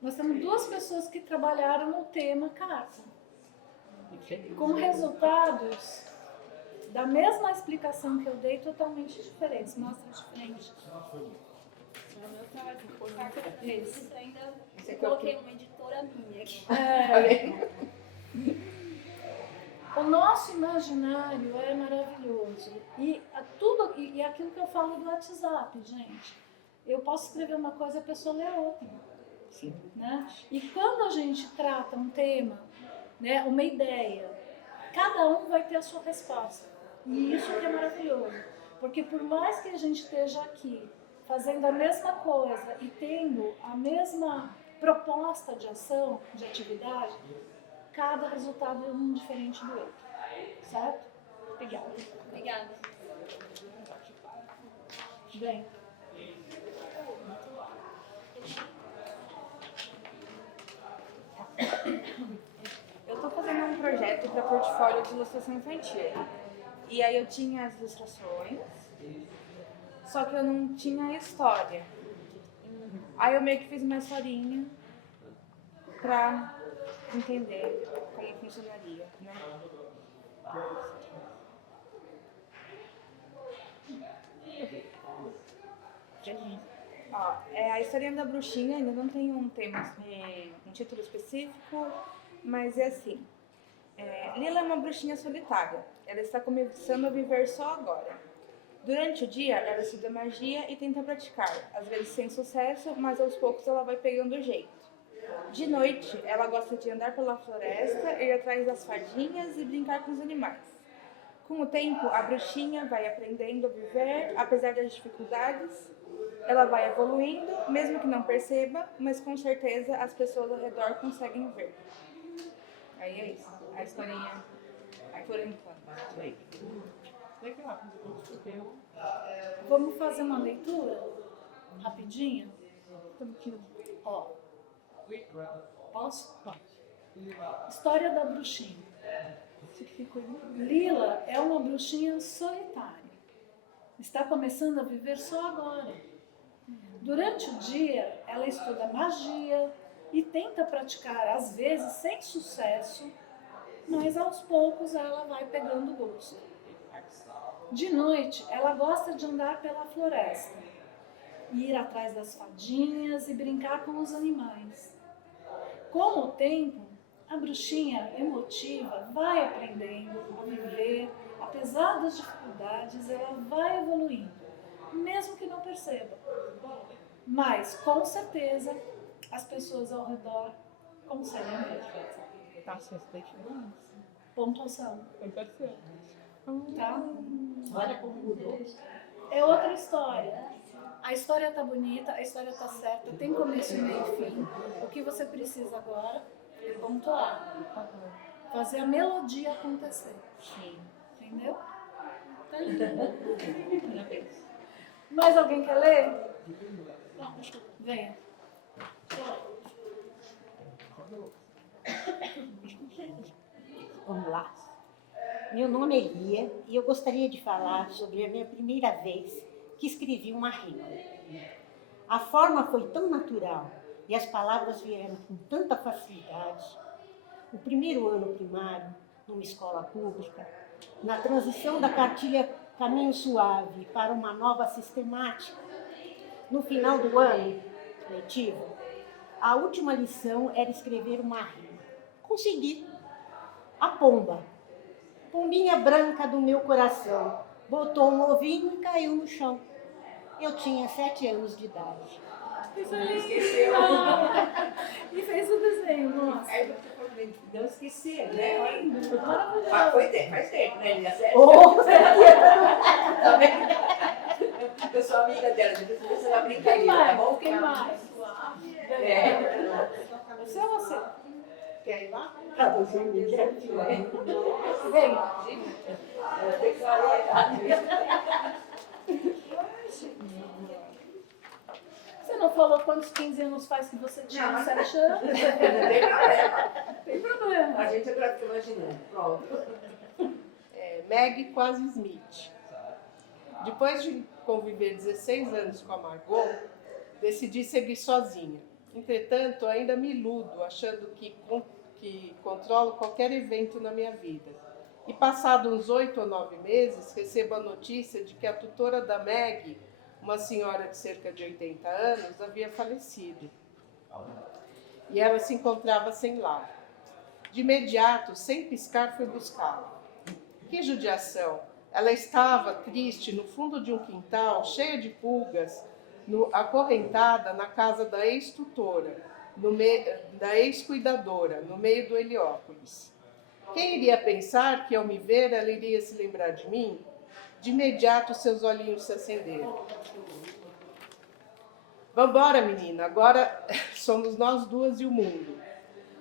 Nós temos duas pessoas que trabalharam no tema carta, com resultados da mesma explicação que eu dei, totalmente diferentes. Mostra diferente. Esse. Ainda Esse aqui é o coloquei uma editora minha aqui. O nosso imaginário é maravilhoso. E aquilo que eu falo do WhatsApp, gente. Eu posso escrever uma coisa e a pessoa lê outra. Sim. Né? E quando a gente trata um tema, né, uma ideia, cada um vai ter a sua resposta. E isso que é maravilhoso. Porque por mais que a gente esteja aqui fazendo a mesma coisa e tendo a mesma proposta de ação, de atividade, cada resultado é um diferente do outro. Certo? Obrigada. Obrigada. Bem. Eu tô fazendo um projeto para portfólio de ilustração infantil. E aí eu tinha as ilustrações, só que eu não tinha história. Aí eu meio que fiz uma historinha pra entender como funcionaria, né? Ó, a historinha da bruxinha ainda não tem um tema, um título específico, mas é assim. Lila é uma bruxinha solitária. Ela está começando a viver só agora. Durante o dia, ela estuda magia e tenta praticar, às vezes sem sucesso, mas aos poucos ela vai pegando o jeito. De noite, ela gosta de andar pela floresta, ir atrás das fadinhas e brincar com os animais. Com o tempo, a bruxinha vai aprendendo a viver, apesar das dificuldades. Ela vai evoluindo, mesmo que não perceba, mas com certeza as pessoas ao redor conseguem ver. Aí é isso, a historinha por enquanto. Legal. Vamos fazer uma leitura rapidinho? Ó, posso? Pode. História da bruxinha. Lila é uma bruxinha solitária. Está começando a viver só agora. Durante o dia, ela estuda magia e tenta praticar, às vezes sem sucesso, mas aos poucos ela vai pegando gosto. De noite, ela gosta de andar pela floresta, ir atrás das fadinhas e brincar com os animais. Com o tempo, a bruxinha emotiva vai aprendendo a viver, apesar das dificuldades, ela vai evoluindo, mesmo que não perceba. Mas, com certeza, as pessoas ao redor conseguem ver. Pontuação. Tá? Olha como mudou. É outra história. A história tá bonita, a história tá certa, tem começo, meio e fim. O que você precisa agora é pontuar. Fazer a melodia acontecer. Entendeu? Tá lindo. Mais alguém quer ler? Venha. Vamos lá. Meu nome é Lia e eu gostaria de falar sobre a minha primeira vez que escrevi uma rima. A forma foi tão natural e as palavras vieram com tanta facilidade. O primeiro ano primário, numa escola pública, na transição da cartilha Caminho Suave para uma nova sistemática, no final do ano letivo, a última lição era escrever uma rima. Consegui. A pomba. Pombinha branca do meu coração. Botou um ovinho e caiu no chão. Eu tinha 7 anos de idade. Isso é lindo. E fez o desenho, nossa. Aí você pode não esquecer, né? Maravilhoso. Faz tempo, né, Elia? Oh, Tá vendo? Eu sou amiga dela, depois você vai Quem brincadeira, tá mais? bom? Quem mais? É. Você ou você? Quer ir lá? pra você me quer. Vem. Tem que falar. Você não falou quantos 15 anos faz que você tinha Não, 7 anos? Não tem problema. Não tem problema. A gente agora fica imaginando. Pronto. Meg Quase Smith. Depois de conviver 16 anos com a Margot, decidi seguir sozinha. Entretanto, ainda me iludo, achando que controlo qualquer evento na minha vida. E passados uns 8 ou 9 meses, recebo a notícia de que a tutora da Meg, uma senhora de cerca de 80 anos, havia falecido. E ela se encontrava sem lar. De imediato, sem piscar, fui buscá-la. Que judiação! Ela estava triste no fundo de um quintal, cheia de pulgas, acorrentada na casa da ex-tutora, da ex-cuidadora, no meio do Heliópolis. Quem iria pensar que, ao me ver, ela iria se lembrar de mim? De imediato, seus olhinhos se acenderam. Vambora, menina, agora somos nós duas e o mundo.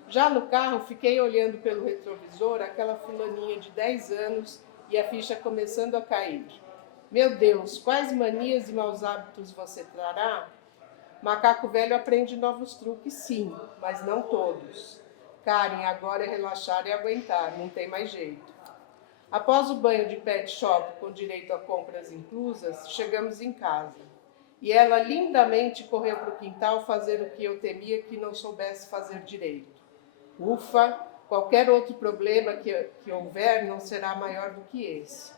Já no carro, fiquei olhando pelo retrovisor aquela fulaninha de 10 anos e a ficha começando a cair. Meu Deus, quais manias e maus hábitos você trará? Macaco velho aprende novos truques, sim, mas não todos. Karen, agora é relaxar e aguentar, não tem mais jeito. Após o banho de pet shop com direito a compras inclusas, chegamos em casa. E ela lindamente correu para o quintal fazer o que eu temia que não soubesse fazer direito. Ufa, qualquer outro problema que houver não será maior do que esse.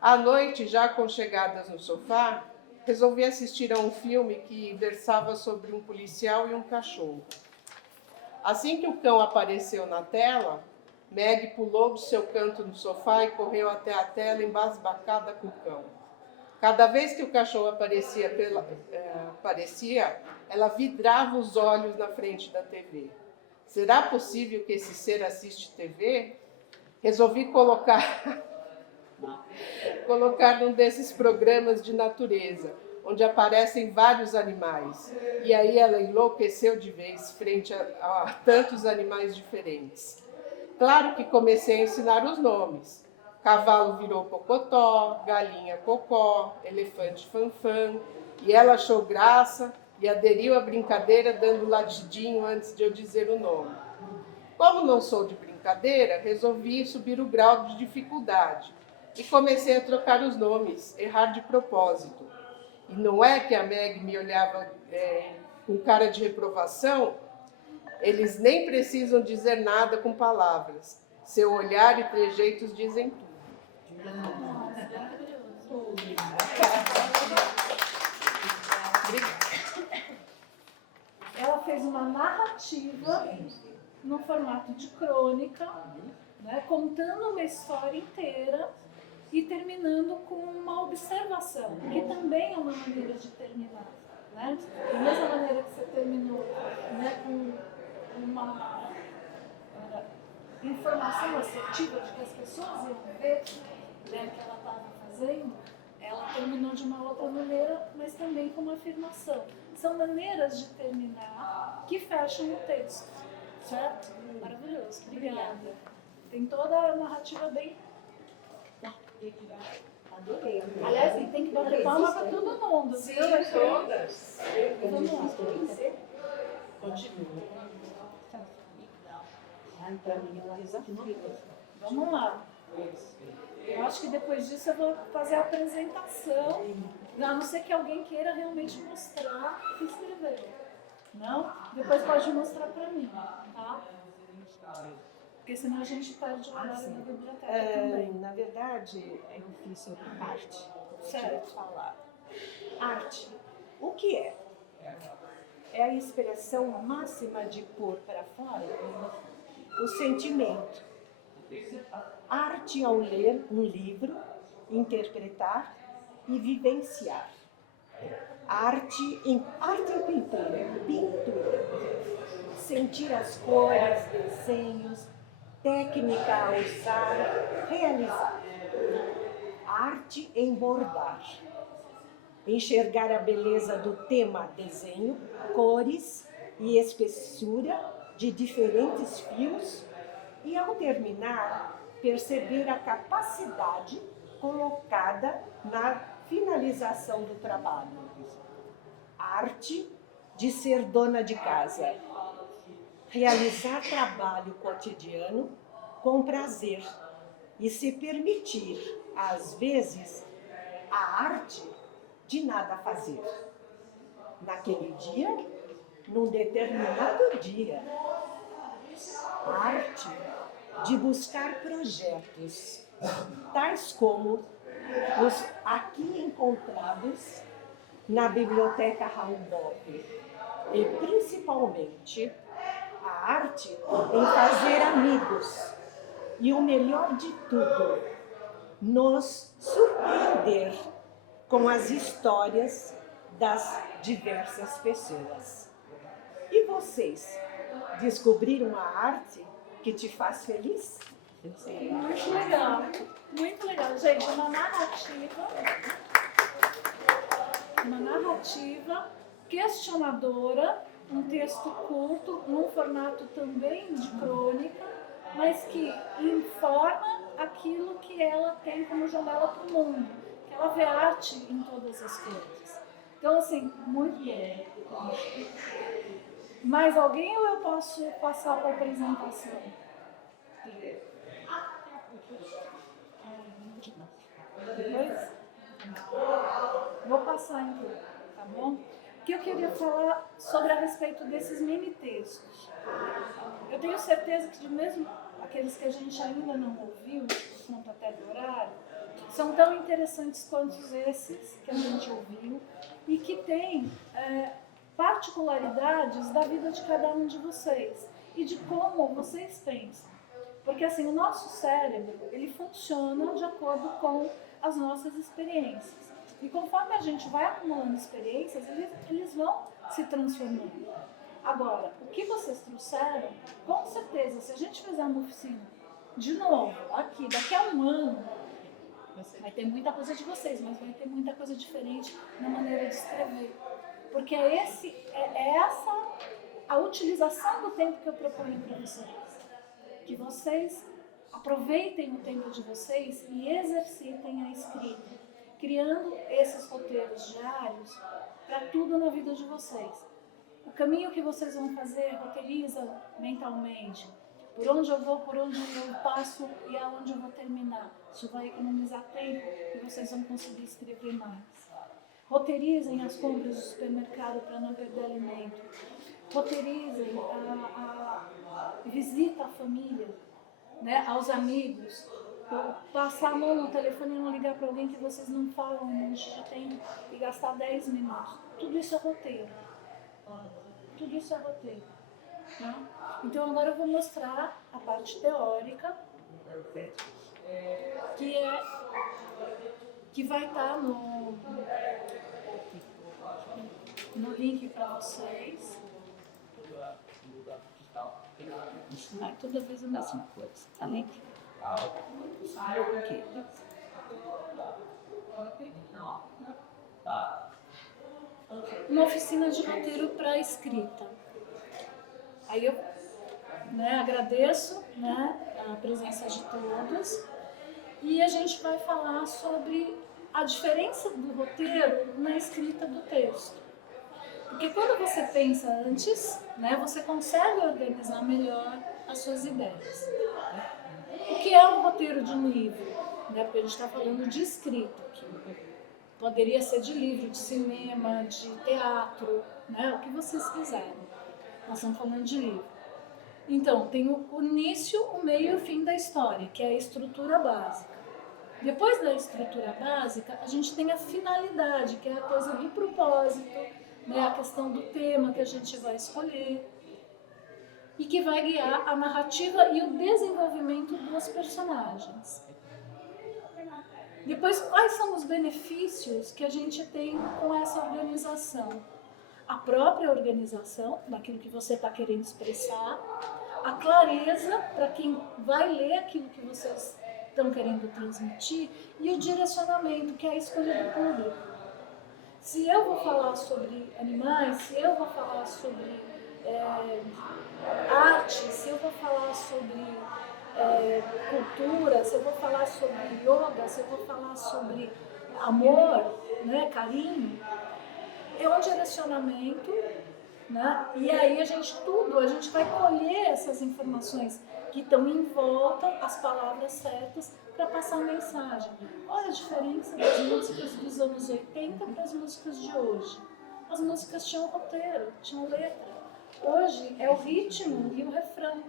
À noite, já aconchegadas no sofá, resolvi assistir a um filme que versava sobre um policial e um cachorro. Assim que o cão apareceu na tela, Meg pulou do seu canto no sofá e correu até a tela embasbacada com o cão. Cada vez que o cachorro aparecia, ela vidrava os olhos na frente da TV. Será possível que esse ser assiste TV? Resolvi colocar num desses programas de natureza, onde aparecem vários animais. E aí ela enlouqueceu de vez frente a tantos animais diferentes. Claro que comecei a ensinar os nomes. Cavalo virou pocotó, galinha cocó, elefante fanfã. E ela achou graça e aderiu à brincadeira dando latidinho antes de eu dizer o nome. Como não sou de brincadeira, resolvi subir o grau de dificuldade e comecei a trocar os nomes, errar de propósito. E não é que a Meg me olhava com cara de reprovação? Eles nem precisam dizer nada com palavras. Seu olhar e trejeitos dizem tudo. Ela fez uma narrativa no formato de crônica, né, contando uma história inteira e terminando com uma observação, que também é uma maneira de terminar. Né? Da mesma maneira que você terminou, né, com uma informação assertiva de que as pessoas iam ver, né, o que ela estava fazendo, ela terminou de uma outra maneira, mas também com uma afirmação. São maneiras de terminar que fecham o texto, certo? Maravilhoso, obrigada. Tem toda a narrativa bem... Adorei. Aliás, tem que bater palma para todo mundo, Sim, viu? todas. Vamos lá. Continua. Vamos lá. Eu acho que depois disso eu vou fazer a apresentação, a não ser que alguém queira realmente mostrar o que escreveu. Não? Depois pode mostrar para mim, tá? Porque senão a gente perde o horário da biblioteca também. Na verdade, eu fiz sobre arte. Certo. Falar. Arte, o que é? é a expressão máxima de pôr para fora o sentimento. Arte ao ler um livro, interpretar e vivenciar. Arte em pintura. Sentir as cores, desenhos, técnica a usar, realizar. Arte em bordar. Enxergar a beleza do tema desenho, cores e espessura de diferentes fios e, ao terminar, perceber a capacidade colocada na finalização do trabalho. Arte de ser dona de casa. Realizar trabalho cotidiano com prazer e se permitir, às vezes, a arte de nada fazer. Naquele dia, num determinado dia. Arte de buscar projetos, tais como os aqui encontrados na Biblioteca Raul Bopp, e principalmente a arte em fazer amigos e, o melhor de tudo, nos surpreender com as histórias das diversas pessoas. E vocês, descobriram a arte que te faz feliz? Muito legal, muito legal. Gente, uma narrativa questionadora, um texto curto, num formato também de crônica, mas que informa aquilo que ela tem como janela para o mundo, que ela vê arte em todas as coisas. Então, assim, muito bom. Mais alguém ou eu posso passar para a apresentação? Depois? Vou passar então, tá bom? O que eu queria falar sobre a respeito desses mini textos. Eu tenho certeza que mesmo aqueles que a gente ainda não ouviu, por conta até do horário, são tão interessantes quanto esses que a gente ouviu e que têm particularidades da vida de cada um de vocês e de como vocês pensam. Porque assim, o nosso cérebro, ele funciona de acordo com as nossas experiências. E conforme a gente vai acumulando experiências, eles vão se transformando. Agora, o que vocês trouxeram, com certeza, se a gente fizer uma oficina de novo, aqui, daqui a um ano, vai ter muita coisa de vocês, mas vai ter muita coisa diferente na maneira de escrever. Porque é essa a utilização do tempo que eu proponho para vocês. Que vocês aproveitem o tempo de vocês e exercitem a escrita, criando esses roteiros diários para tudo na vida de vocês. O caminho que vocês vão fazer, roteiriza mentalmente. Por onde eu vou, por onde eu passo e aonde eu vou terminar. Isso vai economizar tempo e vocês vão conseguir escrever mais. Roteirizem as compras do supermercado para não perder alimento. Roteirizem a visita à família, né, aos amigos. Passar a mão no telefone e não ligar para alguém que vocês não falam um monte de tempo e gastar 10 minutos. Tudo isso é roteiro. Tudo isso é roteiro. Né? Então agora eu vou mostrar a parte teórica, que vai estar no link para vocês. Toda vez a mesma coisa, tá bem? Uma oficina de roteiro para escrita. Aí eu agradeço a presença de todos e a gente vai falar sobre a diferença do roteiro na escrita do texto. Porque quando você pensa antes, você consegue organizar melhor as suas ideias. O que é um roteiro de um livro? Porque a gente está falando de escrita aqui. Poderia ser de livro, de cinema, de teatro, o que vocês quiserem. Nós estamos falando de livro. Então, tem o início, o meio e o fim da história, que é a estrutura básica. Depois da estrutura básica, a gente tem a finalidade, que é a coisa do propósito, né, a questão do tema que a gente vai escolher e que vai guiar a narrativa e o desenvolvimento dos personagens. Depois, quais são os benefícios que a gente tem com essa organização? A própria organização, daquilo que você está querendo expressar, a clareza para quem vai ler aquilo que vocês estão querendo transmitir e o direcionamento, que é a escolha do público. Se eu vou falar sobre animais, se eu vou falar sobre arte, se eu vou falar sobre cultura, se eu vou falar sobre yoga, se eu vou falar sobre amor, né, carinho, é um direcionamento, né? E aí a gente vai colher essas informações que estão em volta, as palavras certas, para passar a mensagem. Olha a diferença das músicas dos anos 80 para as músicas de hoje. As músicas tinham roteiro, tinham letra. Hoje é o ritmo e o refrão.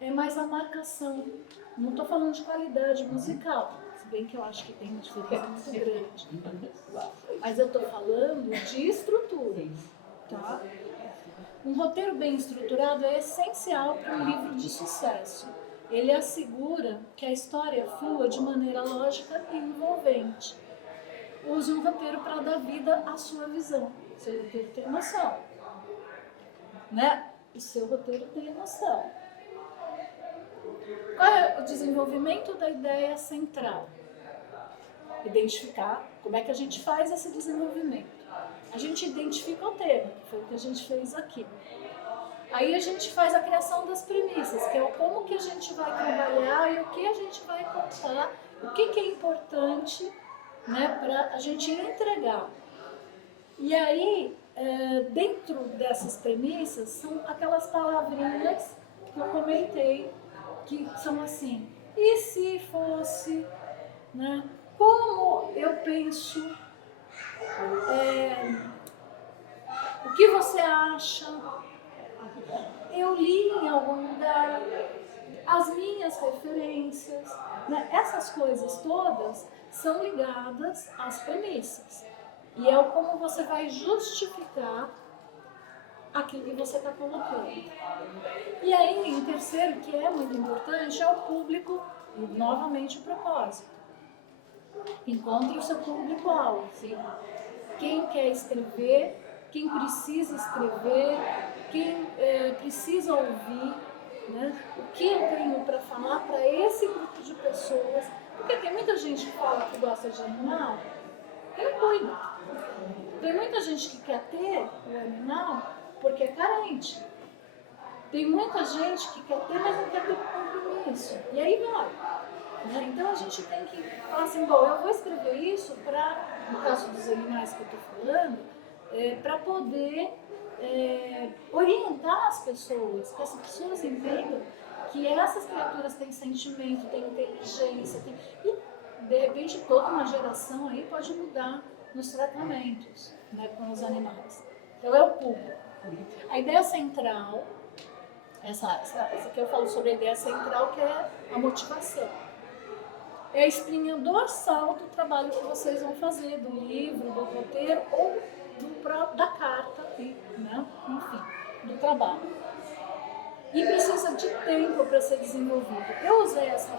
É mais a marcação. Não estou falando de qualidade musical, se bem que eu acho que tem uma diferença muito grande. Mas eu estou falando de estruturas, tá? Um roteiro bem estruturado é essencial para um livro de sucesso. Ele assegura que a história flua de maneira lógica e envolvente. Use um roteiro para dar vida à sua visão. O seu roteiro tem emoção, né? O seu roteiro tem emoção. Qual é o desenvolvimento da ideia central? Identificar como é que a gente faz esse desenvolvimento. A gente identifica o tema, que foi o que a gente fez aqui. Aí a gente faz a criação das premissas, que é o como que a gente vai trabalhar e o que a gente vai contar, o que é importante, né, para a gente entregar. E aí, dentro dessas premissas, são aquelas palavrinhas que eu comentei, que são assim, e se fosse, né? Como eu penso, o que você acha, eu li em algum lugar, as minhas referências, né? Essas coisas todas são ligadas às premissas. E é como você vai justificar aquilo que você está colocando. E aí, em terceiro, que é muito importante, é o público e, novamente, o propósito. Encontre o seu público-alvo. Quem quer escrever, quem precisa escrever, quem precisa ouvir, né? O que eu tenho para falar para esse grupo de pessoas. Porque tem muita gente que fala que gosta de animal e não cuida. Tem muita gente que quer ter o animal porque é carente. Tem muita gente que quer ter, mas não quer ter compromisso. E aí vai. Né? Então a gente tem que falar assim, bom, eu vou escrever isso para, no caso dos animais que eu estou falando, para poder orientar as pessoas, que as pessoas entendam que essas criaturas têm sentimento, têm inteligência, e de repente toda uma geração aí pode mudar nos tratamentos, né, com os animais. Então é o público. A ideia central, essa que eu falo sobre a ideia central, que é a motivação. É a espinha dorsal do trabalho que vocês vão fazer, do livro, do roteiro ou da carta, né? Enfim, do trabalho. E precisa de tempo para ser desenvolvido. Eu usei essa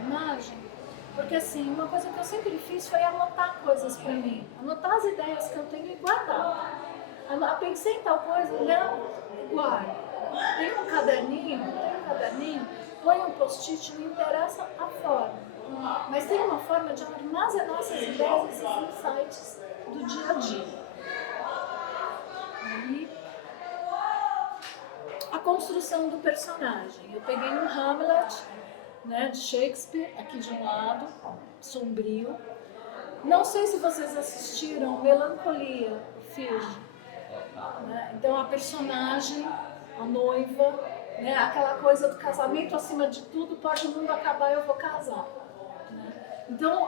imagem porque, assim, uma coisa que eu sempre fiz foi anotar coisas para mim. Anotar as ideias que eu tenho e guardar. Pensei em tal coisa, guarda. Tem um caderninho, põe um post-it, não interessa a forma. Mas tem uma forma de armazenar essas ideias, esses insights do dia a dia. E a construção do personagem. Eu peguei um Hamlet, né, de Shakespeare, aqui de um lado, sombrio. Não sei se vocês assistiram Melancolia, o filme. Né? Então a personagem, a noiva, né, aquela coisa do casamento acima de tudo, pode o mundo acabar, eu vou casar. Né? Então,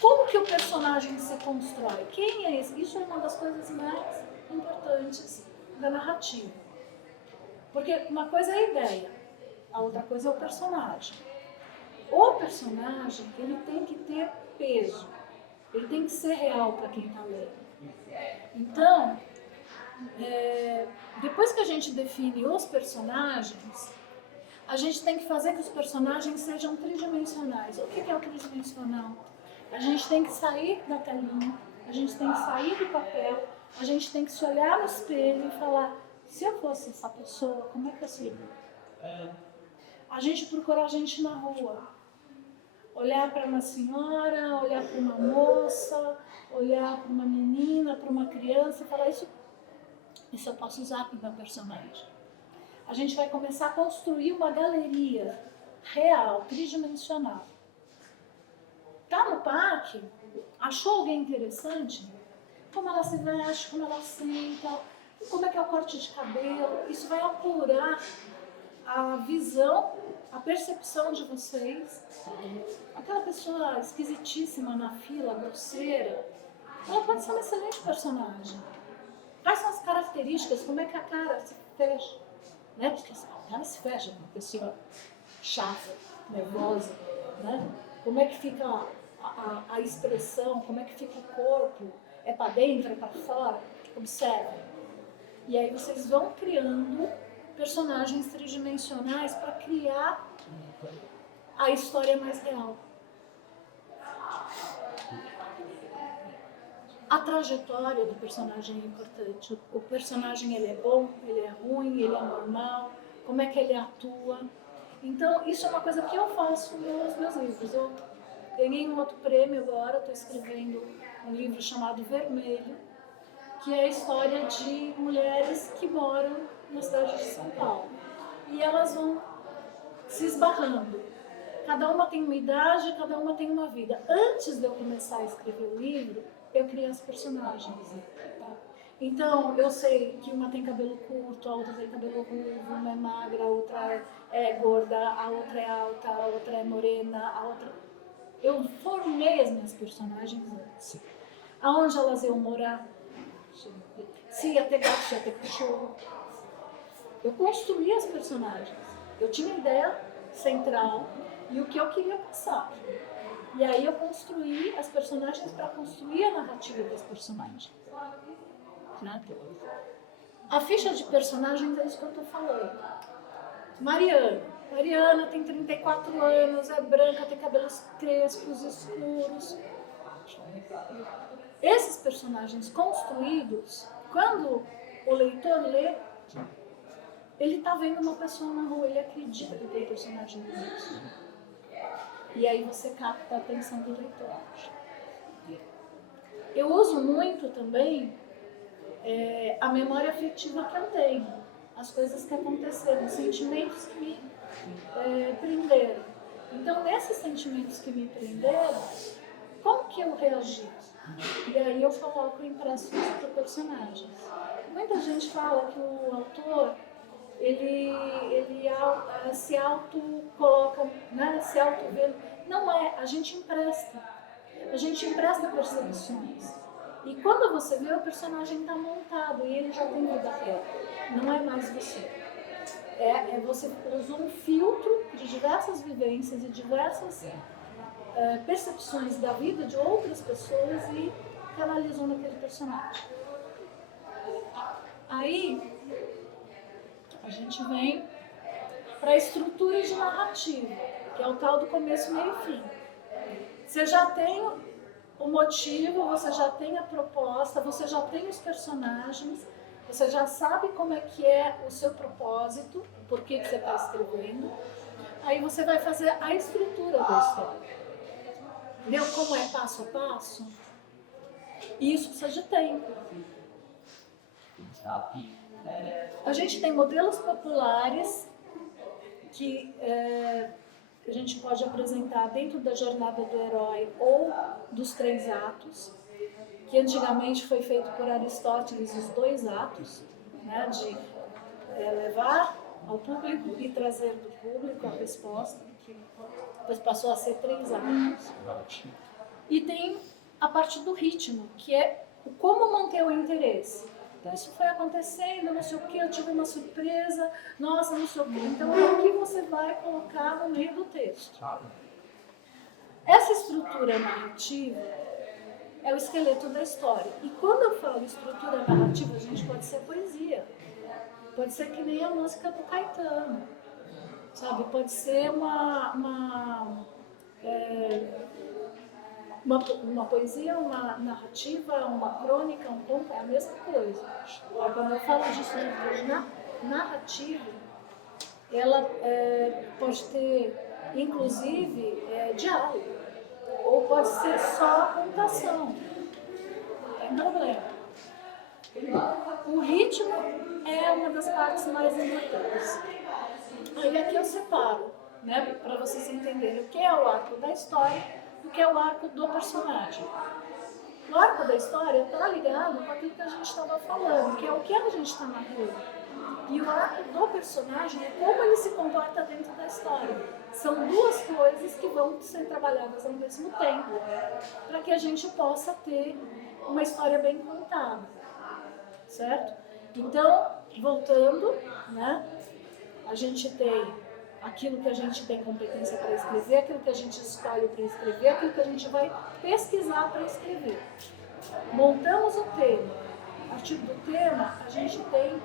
como que o personagem se constrói? Quem é esse? Isso é uma das coisas mais importantes da narrativa. Porque uma coisa é a ideia, a outra coisa é o personagem. O personagem, ele tem que ter peso, ele tem que ser real para quem está lendo. Então, depois que a gente define os personagens, a gente tem que fazer que os personagens sejam tridimensionais. O que é o tridimensional? A gente tem que sair da telinha, a gente tem que sair do papel, a gente tem que se olhar no espelho e falar, se eu fosse essa pessoa, como é que eu seria? A gente procurar a gente na rua. Olhar para uma senhora, olhar para uma moça, olhar para uma menina, para uma criança e falar, isso eu posso usar para o meu personagem. A gente vai começar a construir uma galeria real, tridimensional. Tá no parque? Achou alguém interessante? Como ela se veste, como ela senta, como é que é o corte de cabelo. Isso vai apurar a visão, a percepção de vocês. Aquela pessoa esquisitíssima na fila, grosseira, ela pode ser uma excelente personagem. Quais são as características? Como é que a cara se fecha? Né? Porque a cara se fecha com uma pessoa chata, nervosa. Né? Como é que fica a expressão? Como é que fica o corpo? É para dentro, é para fora? Observem. E aí vocês vão criando personagens tridimensionais para criar a história mais real. A trajetória do personagem é importante. O personagem, ele é bom, ele é ruim, ele é normal, como é que ele atua. Então, isso é uma coisa que eu faço nos meus livros. Eu ganhei um outro prêmio agora, estou escrevendo um livro chamado Vermelho, que é a história de mulheres que moram na cidade de São Paulo. E elas vão se esbarrando. Cada uma tem uma idade, cada uma tem uma vida. Antes de eu começar a escrever o livro, eu criei as personagens. Tá? Então, eu sei que uma tem cabelo curto, a outra tem cabelo ruivo, uma é magra, a outra é gorda, a outra é alta, a outra é morena, a outra... Eu formei as minhas personagens antes. Aonde elas iam morar, se ia ter gato, se ia ter cachorro. Eu construí as personagens. Eu tinha a ideia central e o que eu queria passar. E aí eu construí as personagens para construir a narrativa das personagens. Né? A ficha de personagens é isso que eu estou falando. Mariana tem 34 anos, é branca, tem cabelos crespos, escuros. Esses personagens construídos, quando o leitor lê, ele está vendo uma pessoa na rua, ele acredita que tem personagem nisso. E aí você capta a atenção do leitor. Eu uso muito também a memória afetiva que eu tenho, as coisas que aconteceram, os sentimentos que me prenderam. Então, nesses sentimentos que me prenderam, como que eu reagi? E aí eu coloco impresso isso para personagens. Muita gente fala que o autor ele se auto-coloca, né, se auto-vê. Não é, a gente empresta percepções. E quando você vê, o personagem está montado e ele já tem vida real. Não é mais você. Você usou um filtro de diversas vivências e diversas percepções da vida de outras pessoas e canalizou naquele personagem. Aí a gente vem para a estrutura de narrativa, que é o tal do começo, meio e fim. Você já tem o motivo, você já tem a proposta, você já tem os personagens, você já sabe como é que é o seu propósito, por que você está escrevendo. Aí você vai fazer a estrutura da história. Entendeu como é passo a passo? E isso precisa de tempo. A gente tem modelos populares que a gente pode apresentar dentro da jornada do herói ou dos 3 atos, que antigamente foi feito por Aristóteles os 2 atos, né, de levar ao público e trazer do público a resposta, que depois passou a ser 3 atos. E tem a parte do ritmo, que é o como manter o interesse. Então, isso foi acontecendo, não sei o que, eu tive uma surpresa, nossa, não sei o que. Então, o que você vai colocar no meio do texto? Essa estrutura narrativa, é o esqueleto da história. E quando eu falo estrutura narrativa, gente, pode ser poesia. Pode ser que nem a música do Caetano, sabe? Pode ser uma poesia, uma narrativa, uma crônica, um conto, é a mesma coisa. Quando eu falo de estrutura narrativa, ela pode ter, inclusive, diálogo, ou pode ser só contação. Não tem problema. O ritmo é uma das partes mais importantes. Aí aqui eu separo, né, para vocês entenderem o que é o arco da história e o que é o arco do personagem. O arco da história está ligado com aquilo que a gente estava falando, que é o que a gente está narrando. E o arco do personagem é como ele se comporta dentro da história. São duas coisas que vão ser trabalhadas ao mesmo tempo, para que a gente possa ter uma história bem contada, certo? Então, voltando, né, a gente tem aquilo que a gente tem competência para escrever, aquilo que a gente escolhe para escrever, aquilo que a gente vai pesquisar para escrever. Montamos o tema. A partir do tema, a gente tem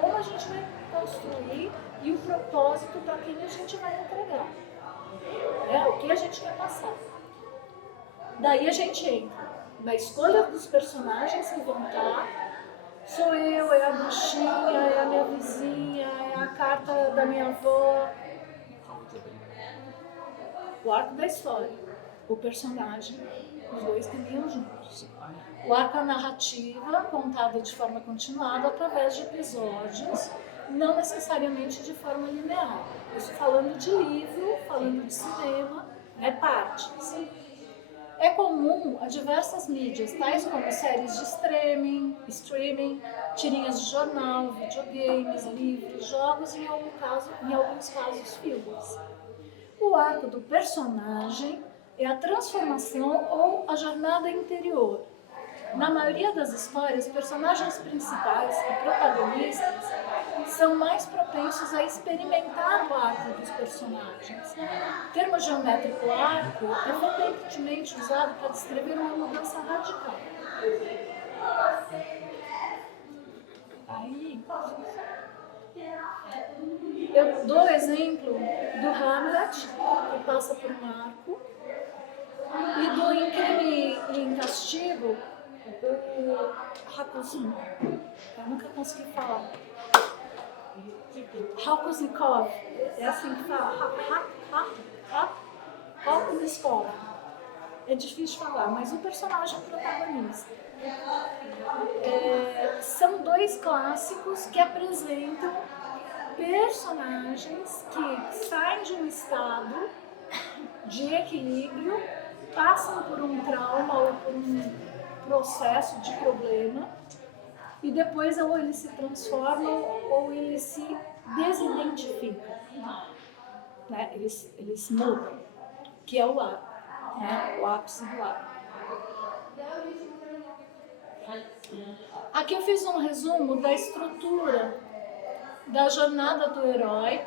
como a gente vai construir e o propósito para quem a gente vai entregar. O que a gente quer passar. Daí a gente entra na escolha dos personagens que vão estar. Sou eu, é a bruxinha, é a minha vizinha, é a carta da minha avó. O arco da história, o personagem, os dois caminham juntos. O arco é a narrativa, contada de forma continuada através de episódios, não necessariamente de forma linear. Isso falando de livro, falando de cinema, partes. É comum a diversas mídias, tais como séries de streaming, tirinhas de jornal, videogames, livros, jogos e, em alguns casos, filmes. O arco do personagem é a transformação ou a jornada interior. Na maioria das histórias, personagens principais e protagonistas são mais propensos a experimentar o arco dos personagens. O termo geométrico arco é frequentemente usado para descrever uma mudança radical. Aí, eu dou o exemplo do Hamlet, que passa por um arco, e do Em Crime e em Castigo, o Rakusin. Eu nunca consegui falar. Rakusinkov. É assim que fala. Rakusinkov. É difícil de falar, mas o personagem protagonista. São dois clássicos que apresentam personagens que saem de um estado de equilíbrio, passam por um trauma ou por um processo de problema e depois ou eles se transformam ou eles se desidentificam, né? Eles mudam, que é o ápice, né? O ápice do arco. Aqui eu fiz um resumo da estrutura da jornada do herói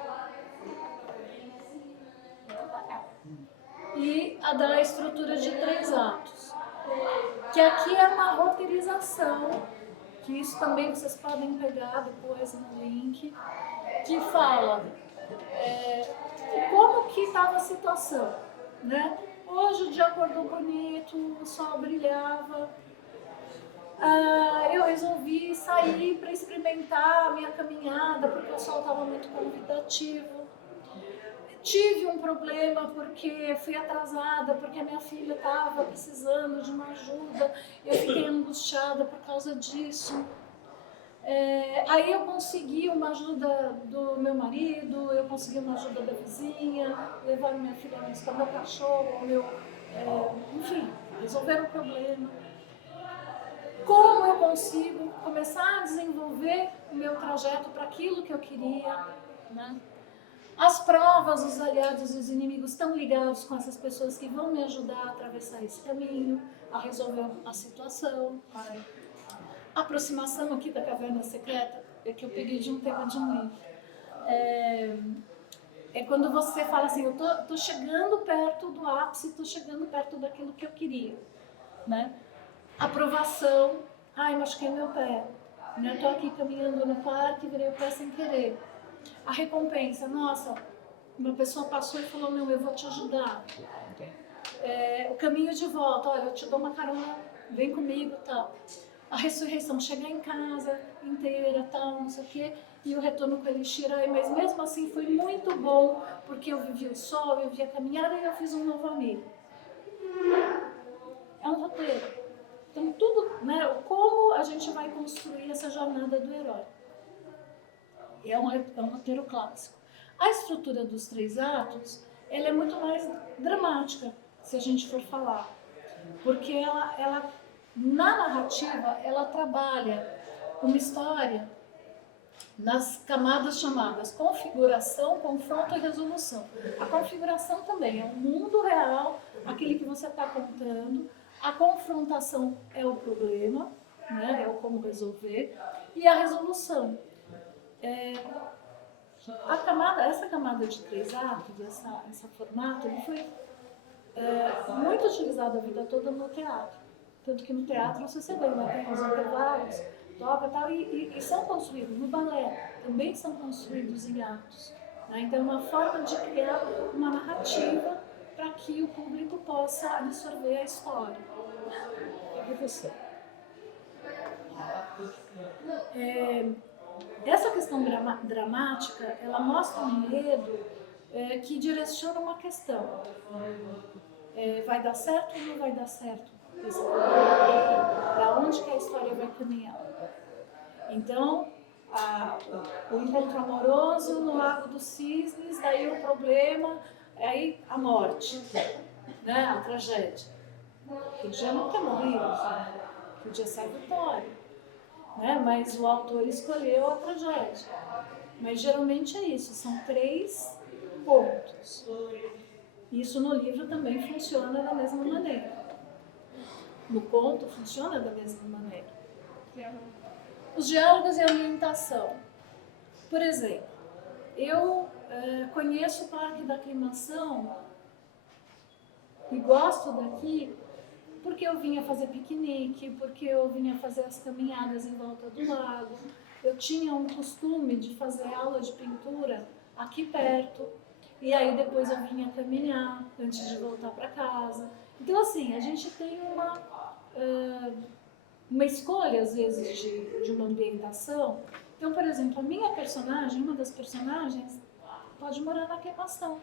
e a da estrutura de 3 atos. Que aqui é uma roteirização, que isso também vocês podem pegar depois no link, que fala como que estava a situação, né? Hoje o dia acordou bonito, o sol brilhava, eu resolvi sair para experimentar a minha caminhada, porque o sol estava muito convidativo. Tive um problema porque fui atrasada, porque a minha filha estava precisando de uma ajuda, eu fiquei angustiada por causa disso. Aí eu consegui uma ajuda do meu marido, eu consegui uma ajuda da vizinha, levaram minha filha a buscar meu cachorro, enfim, resolveram o problema. Como eu consigo começar a desenvolver o meu trajeto para aquilo que eu queria, né? As provas, os aliados e os inimigos estão ligados com essas pessoas que vão me ajudar a atravessar esse caminho, a resolver a situação. A aproximação aqui da caverna secreta é que eu peguei de um tema de um livro. É quando você fala assim, eu tô chegando perto do ápice, tô chegando perto daquilo que eu queria, né? Aprovação, ai, machuquei meu pé. Eu estou aqui caminhando no parque e virei o pé sem querer. A recompensa, nossa, uma pessoa passou e falou, meu, eu vou te ajudar. O caminho de volta, olha, eu te dou uma carona, vem comigo, tal. A ressurreição, chegar em casa inteira, tal, não sei o quê, e o retorno com Elixir, mas mesmo assim foi muito bom, porque eu vivi o sol, eu vi a caminhada e eu fiz um novo amigo. É um roteiro. Então tudo, né, como a gente vai construir essa jornada do herói. É um roteiro clássico. A estrutura dos 3 atos, ela é muito mais dramática, se a gente for falar. Porque ela na narrativa, ela trabalha uma história nas camadas chamadas configuração, confronto e resolução. A configuração também é o mundo real, aquele que você está contando. A confrontação é o problema, né, é o como resolver. E a resolução. Essa camada de 3 atos, esse formato, ele foi muito utilizado a vida toda no teatro. Tanto que no teatro você vê, né, tem os intervalos, toca e tal, e são construídos. No balé também são construídos em atos. Né? Então é uma forma de criar uma narrativa para que o público possa absorver a história. E você? Essa questão dramática, ela mostra um enredo que direciona uma questão. Vai dar certo ou não vai dar certo? Para onde que a história vai caminhar? Então, o encontro amoroso no Lago dos Cisnes, daí o problema, aí a morte, né? A tragédia. Podia não ter morrido, podia ser a vitória, né? Mas o autor escolheu a tragédia. Mas geralmente é isso, são 3 pontos. Isso no livro também funciona da mesma maneira. No conto funciona da mesma maneira. Os diálogos e a ambientação. Por exemplo, eu conheço o Parque da Aclimação e gosto daqui porque eu vinha fazer piquenique, porque eu vinha fazer as caminhadas em volta do lago. Eu tinha um costume de fazer aula de pintura aqui perto. E aí depois eu vinha caminhar antes de voltar para casa. Então assim, a gente tem uma escolha às vezes de uma ambientação. Então, por exemplo, a minha personagem, uma das personagens, pode morar na Aclimação,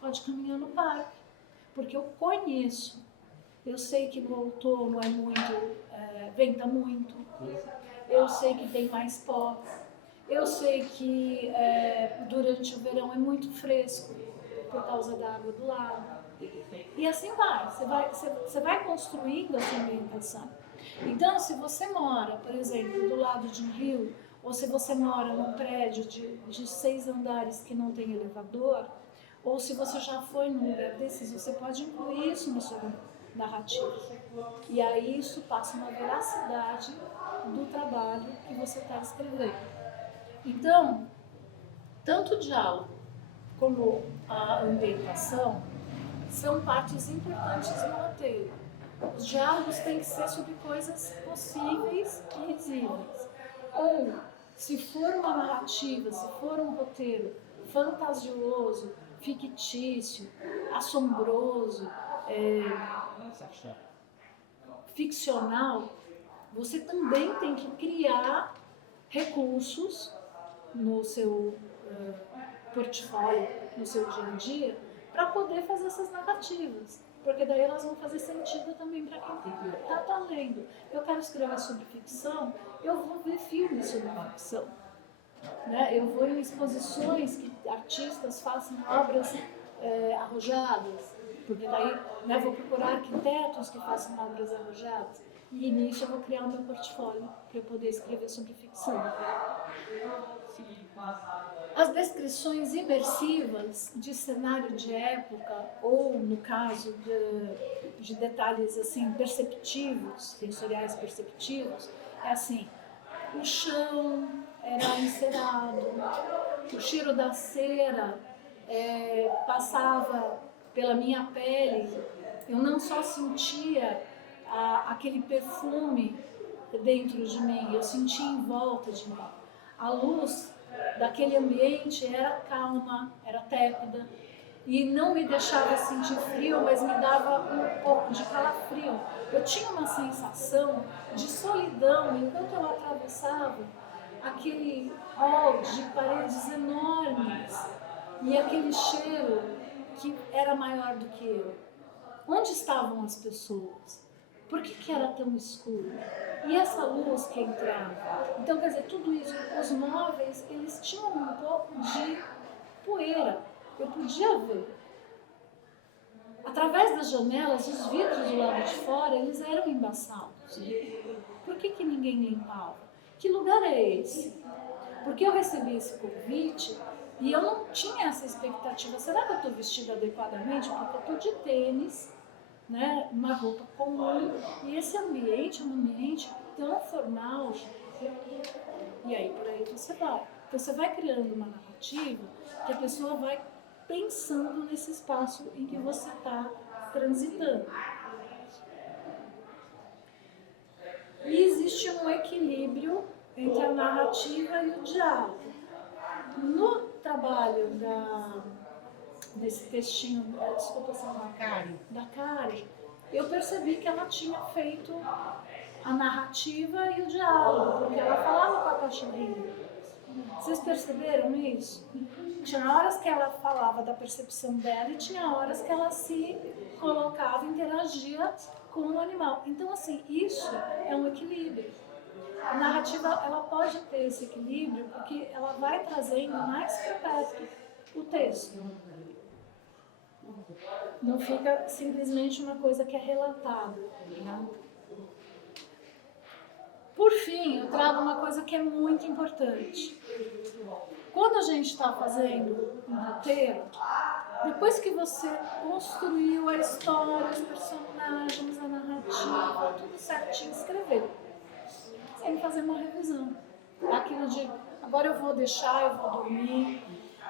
pode caminhar no parque, porque eu conheço. Eu sei que no outono é muito, venta muito, eu sei que tem mais pó, eu sei que durante o verão é muito fresco por causa da água do lago. E assim você vai construindo essa ambientação. Então, se você mora, por exemplo, do lado de um rio, ou se você mora num prédio de 6 andares que não tem elevador, ou se você já foi num lugar desses, você pode incluir isso na sua narrativa. E aí isso passa uma veracidade do trabalho que você está escrevendo. Então, tanto o diálogo como a ambientação são partes importantes do roteiro. Os diálogos têm que ser sobre coisas possíveis e risíveis. Ou, se for uma narrativa, se for um roteiro fantasioso, fictício, assombroso, ficcional, você também tem que criar recursos no seu portfólio, no seu dia a dia, para poder fazer essas narrativas. Porque daí elas vão fazer sentido também para quem está lendo. Eu quero escrever sobre ficção, eu vou ver filmes sobre ficção. Né? Eu vou em exposições que artistas façam obras arrojadas, porque daí vou procurar arquitetos que façam obras arrojadas. E nisso eu vou criar o meu portfólio para eu poder escrever sobre ficção. As descrições imersivas de cenário de época, ou no caso de detalhes assim perceptivos, sensoriais perceptivos, é assim: o chão era encerado, o cheiro da cera passava pela minha pele. Eu não só sentia aquele perfume dentro de mim, eu senti em volta de mim. A luz daquele ambiente era calma, era tépida e não me deixava sentir frio, mas me dava um pouco de calafrio. Eu tinha uma sensação de solidão enquanto eu atravessava aquele hall de paredes enormes e aquele cheiro que era maior do que eu. Onde estavam as pessoas? Por que era tão escuro? E essa luz que entrava? Então, quer dizer, tudo isso, os móveis, eles tinham um pouco de poeira. Eu podia ver. Através das janelas, os vidros do lado de fora, eles eram embaçados. Por que ninguém limpava? Que lugar é esse? Porque eu recebi esse convite e eu não tinha essa expectativa. Será que eu estou vestida adequadamente? Porque eu estou de tênis, né, uma roupa comum, e esse ambiente é um ambiente tão formal. E aí por aí você vai. Então você vai criando uma narrativa que a pessoa vai pensando nesse espaço em que você está transitando. E existe um equilíbrio entre a narrativa e o diálogo. No trabalho desse textinho, desculpa da Karen, eu percebi que ela tinha feito a narrativa e o diálogo, porque ela falava com a cachorrinha. Vocês perceberam isso? Tinha horas que ela falava da percepção dela e tinha horas que ela se colocava, interagia com o animal. Então, assim, isso é um equilíbrio. A narrativa, ela pode ter esse equilíbrio porque ela vai trazendo mais para perto o texto. Não fica simplesmente uma coisa que é relatada. Né? Por fim, eu trago uma coisa que é muito importante. Quando a gente está fazendo um roteiro, depois que você construiu a história, os personagens, a narrativa, tudo certinho, escreveu, você tem que fazer uma revisão. Aquilo de, agora eu vou deixar, eu vou dormir,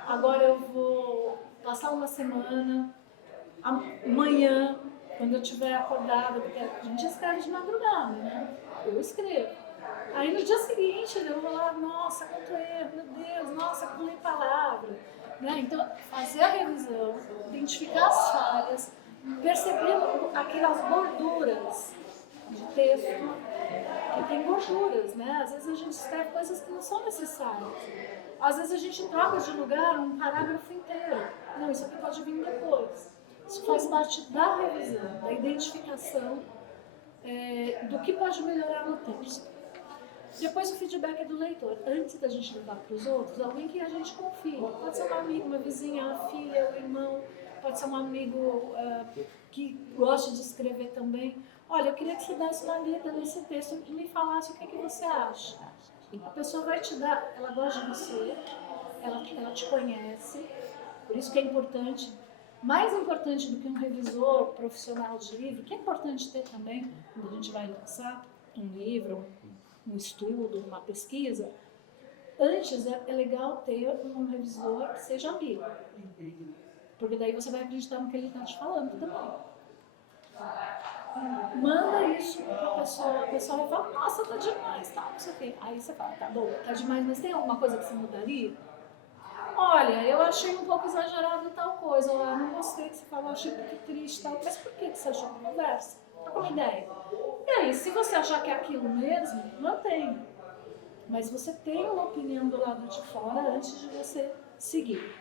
agora eu vou passar uma semana, amanhã, quando eu estiver acordada, porque a gente escreve de madrugada, né? Eu escrevo. Aí no dia seguinte eu vou lá, nossa, quanto erro, meu Deus, nossa, pulei palavra. Né? Então, fazer a revisão, identificar as falhas, perceber aquelas gorduras de texto, que tem gorduras, né? Às vezes a gente escreve coisas que não são necessárias. Às vezes a gente troca de lugar um parágrafo inteiro. Não, isso aqui pode vir depois. Isso faz parte da revisão, da identificação do que pode melhorar no texto. Depois o feedback do leitor. Antes da gente levar para os outros, alguém que a gente confie. Pode ser um amigo, uma vizinha, a filha, o irmão. Pode ser um amigo que gosta de escrever também. Olha, eu queria que você desse uma lida nesse texto e me falasse o que você acha. A pessoa vai te dar, ela gosta de você, ela te conhece. Por isso que é importante, mais importante do que um revisor profissional de livro, que é importante ter também, quando a gente vai lançar um livro, um estudo, uma pesquisa, antes é legal ter um revisor que seja amigo. Porque daí você vai acreditar no que ele está te falando também. Manda isso para a pessoa vai falar, nossa, tá demais, tá, não sei o quê. Aí você fala, tá bom, tá demais, mas tem alguma coisa que você mudaria? Olha, eu achei um pouco exagerado tal coisa, eu não gostei que você falou, achei muito triste tal, mas por que você achou que conversa? Tá com uma ideia? E aí, se você achar que é aquilo mesmo, mantenha. Mas você tem uma opinião do lado de fora antes de você seguir.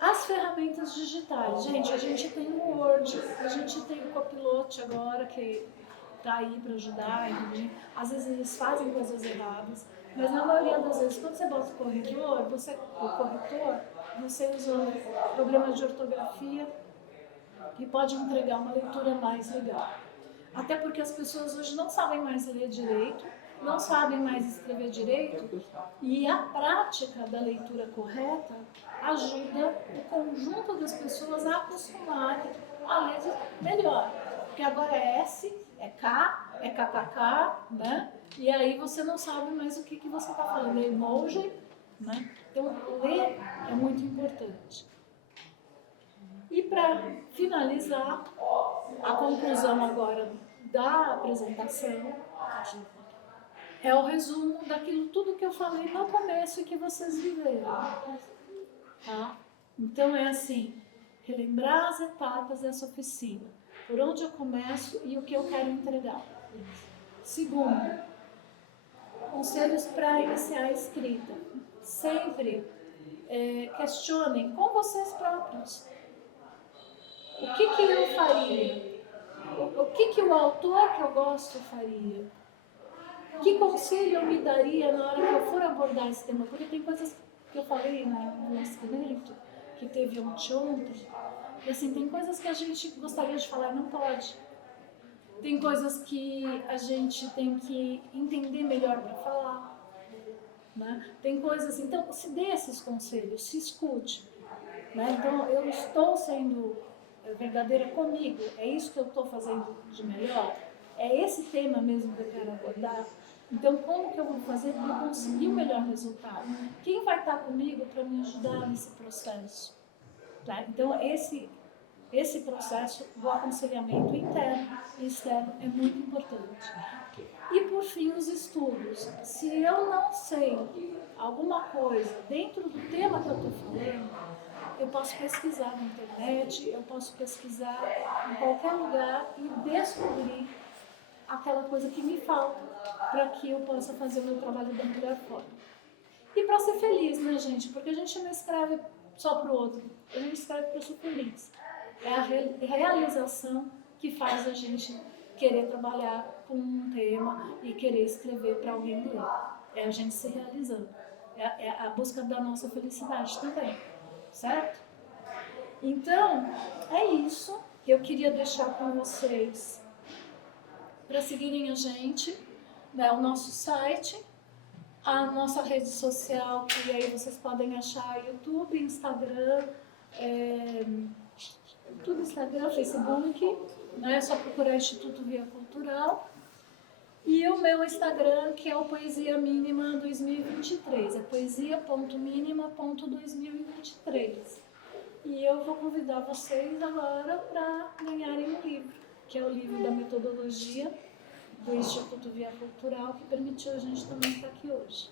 As ferramentas digitais. Gente, a gente tem o Word, a gente tem o Copilot agora, que está aí para ajudar. Às vezes eles fazem coisas erradas, mas na maioria das vezes, quando você bota o corretor, você usa um programa de ortografia que pode entregar uma leitura mais legal. Até porque as pessoas hoje não sabem mais ler direito, não sabem mais escrever direito, e a prática da leitura correta ajuda o conjunto das pessoas a acostumarem a ler melhor. Porque agora é S, é K, é KKK, né? E aí você não sabe mais o que você está falando, é emoji, né? Então, ler é muito importante. E para finalizar, a conclusão agora da apresentação é o resumo daquilo tudo que eu falei no começo e que vocês viveram. Tá? Então é assim, relembrar as etapas dessa oficina, por onde eu começo e o que eu quero entregar. Segundo, conselhos para iniciar a escrita. Sempre questionem com vocês próprios. O que eu faria? O que o autor que eu gosto faria? Que conselho eu me daria na hora que eu for abordar esse tema? Porque tem coisas que eu falei no escrever, que teve ontem, e assim, tem coisas que a gente gostaria de falar e não pode. Tem coisas que a gente tem que entender melhor para falar. Né? Tem coisas, então, se dê esses conselhos, se escute. Né? Então, eu estou sendo verdadeira comigo, é isso que eu estou fazendo de melhor? É esse tema mesmo que eu quero abordar? Então, como que eu vou fazer para eu conseguir o melhor resultado? Quem vai estar comigo para me ajudar nesse processo? Tá? Então, esse processo do aconselhamento interno e externo é muito importante. E, por fim, os estudos. Se eu não sei alguma coisa dentro do tema que eu estou falando, eu posso pesquisar na internet, eu posso pesquisar em qualquer lugar e descobrir aquela coisa que me falta para que eu possa fazer o meu trabalho da melhor forma. E para ser feliz, né, gente? Porque a gente não escreve só para o outro, a gente escreve para ser feliz. É a realização que faz a gente querer trabalhar com um tema e querer escrever para alguém ler. É a gente se realizando. É a busca da nossa felicidade também. Certo? Então, é isso que eu queria deixar com vocês para seguirem a gente, né, o nosso site, a nossa rede social, que aí vocês podem achar YouTube, Instagram, Facebook, né, é só procurar Instituto Via Cultural. E o meu Instagram, que é o Poesia Mínima 2023, é poesia.minima.2023. E eu vou convidar vocês agora para ganharem um livro, que é o livro da metodologia do Instituto Via Cultural, que permitiu a gente também estar aqui hoje.